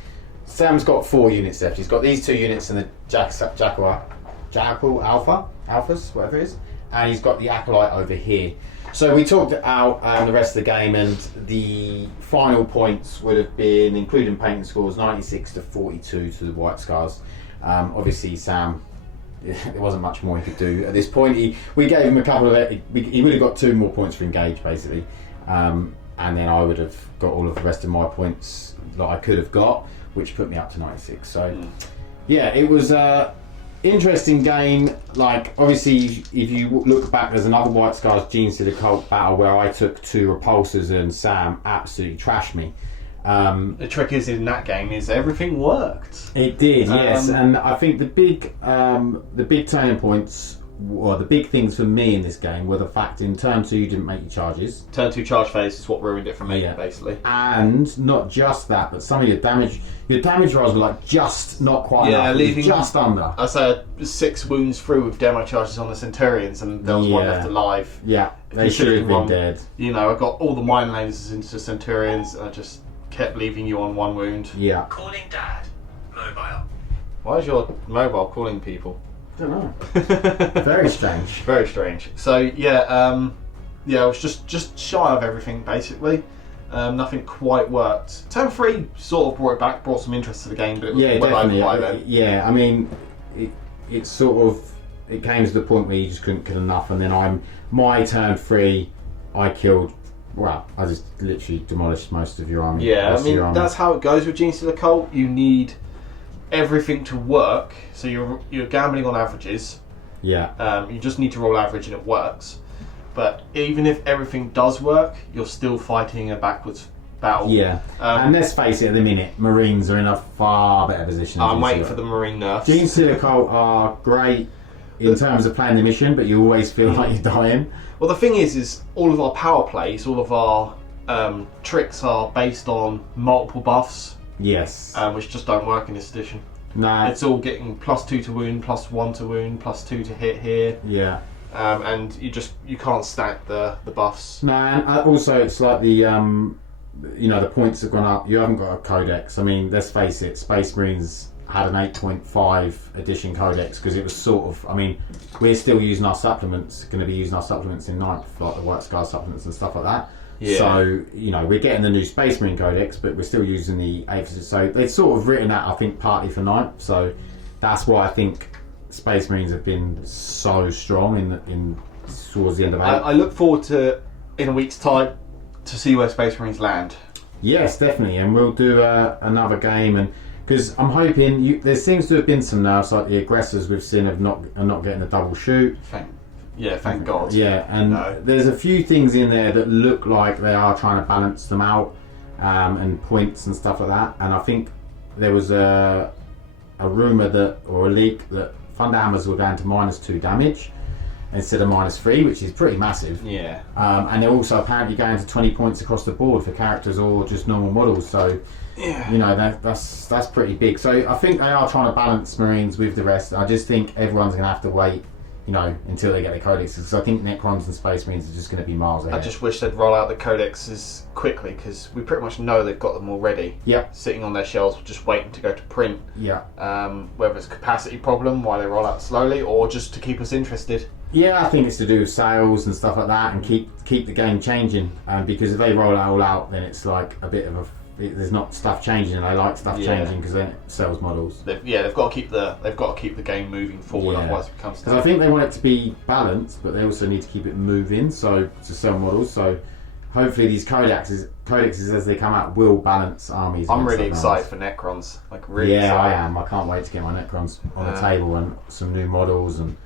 Sam's got 4 units left. He's got these 2 units and the Jackal Alphas, whatever it is, and he's got the Acolyte over here. So we talked out the rest of the game, and the final points would have been, including painting scores, 96 to 42 to the White Scars. Obviously, Sam, there wasn't much more he could do at this point. We gave him a couple of. He would have got 2 more points for engage, basically, and then I would have got all of the rest of my points that I could have got, which put me up to 96. So, yeah, it was an interesting game. Like, obviously, if you look back, there's another White Scars Genestealer Cult battle where I took 2 repulsors and Sam absolutely trashed me. The trick is in that game is everything worked. It did, yes, and I think the big turning points, or the big things for me in this game, were the fact in turn 2 you didn't make your charges. Turn 2 charge phase is what ruined it for me, basically. And not just that, but some of your damage rolls were like just not quite enough. Leaving just under. I said 6 wounds through with demo charges on the Centurions, and there was 1 left alive. Yeah, they should have been dead. You know, I got all the mine lasers into Centurions, and I just kept leaving you on 1 wound. Yeah. Calling Dad. Mobile. Why is your mobile calling people? I don't know. Very strange. Very strange. So yeah, I was just shy of everything basically. Nothing quite worked. Turn 3 sort of brought it back, brought some interest to the game, but it was well over by then. Yeah, I mean, it sort of came to the point where you just couldn't kill enough, and then my turn 3, I killed. Well, I just literally demolished most of your army. Yeah, I mean that's how it goes with Genestealer Cult. You need everything to work, so you're gambling on averages. Yeah. You just need to roll average and it works. But even if everything does work, you're still fighting a backwards battle. Yeah. And let's face it, at the minute, Marines are in a far better position. I'm waiting for the Marine nerfs. Genestealer Cult are great in terms of playing the mission, but you always feel like you're dying. Well, the thing is all of our power plays, all of our tricks are based on multiple buffs. Yes. Which just don't work in this edition. Nah. It's all getting +2 to wound, +1 to wound, +2 to hit here. Yeah. And you can't stack the buffs. No, and also it's like the the points have gone up. You haven't got a codex. I mean, let's face it, Space Marines had an 8.5 edition codex because it was sort of. I mean, we're still using our supplements. Going to be using our supplements in 9th, like the White Scar supplements and stuff like that. Yeah. So we're getting the new Space Marine codex, but we're still using the 8th. So they've sort of written that, I think, partly for 9th. So that's why I think Space Marines have been so strong in towards the end of 8th. I look forward to, in a week's time, to see where Space Marines land. Yes, definitely, and we'll do another game, and because I'm hoping there seems to have been some nerfs, like the aggressors we've seen are not getting a double shoot. Thank God. Yeah, and there's a few things in there that look like they are trying to balance them out, and points and stuff like that. And I think there was a rumour or a leak that Thunder Hammers were down to -2 damage instead of -3, which is pretty massive. Yeah. And they're also apparently going to 20 points across the board for characters or just normal models. So, that's pretty big. So I think they are trying to balance Marines with the rest. I just think everyone's going to have to wait, until they get their codexes. Because I think Necrons and Space Marines are just going to be miles ahead. I just wish they'd roll out the codexes quickly, because we pretty much know they've got them already. Yeah. Sitting on their shelves, just waiting to go to print. Yeah. Whether it's a capacity problem, why they roll out slowly, or just to keep us interested. Yeah, I think it's to do with sales and stuff like that, and keep the game changing. Because if they roll it all out, then it's like a bit of a there's not stuff changing. I like stuff changing because then it sells models. They've got to keep the game moving forward, otherwise it becomes. Because I think they want it to be balanced, but they also need to keep it moving. So to sell models, so hopefully these codexes as they come out will balance armies. I'm really excited for Necrons. Excited. I am. I can't wait to get my Necrons on the table and some new models and.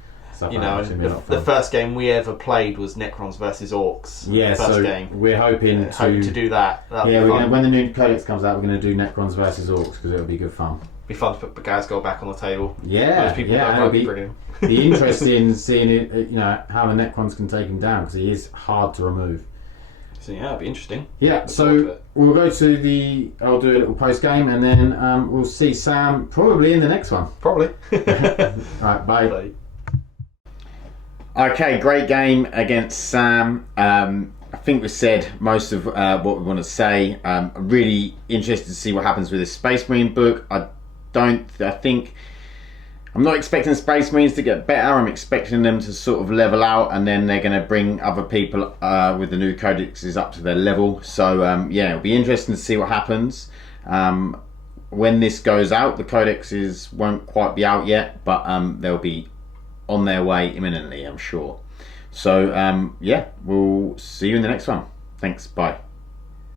The first game we ever played was Necrons versus Orcs. Yeah, first game. We're hoping to do that. When the new codex comes out, we're going to do Necrons versus Orcs because it'll be good fun. Be fun to put Bagazgol back on the table. Yeah, it'll be interesting seeing it. How the Necrons can take him down because he is hard to remove. So it'll be interesting. Yeah, so we'll go to I'll do a little post game and then we'll see Sam probably in the next one. Probably. Alright, bye. Okay, great game against Sam. I think we said most of what we want to say. I'm really interested to see what happens with this Space Marine book. I'm not expecting Space Marines to get better. I'm expecting them to sort of level out, and then they're going to bring other people with the new codexes up to their level. So it'll be interesting to see what happens. When this goes out, the codexes won't quite be out yet, but they'll be on their way imminently, I'm sure. So we'll see you in the next one. Thanks, bye.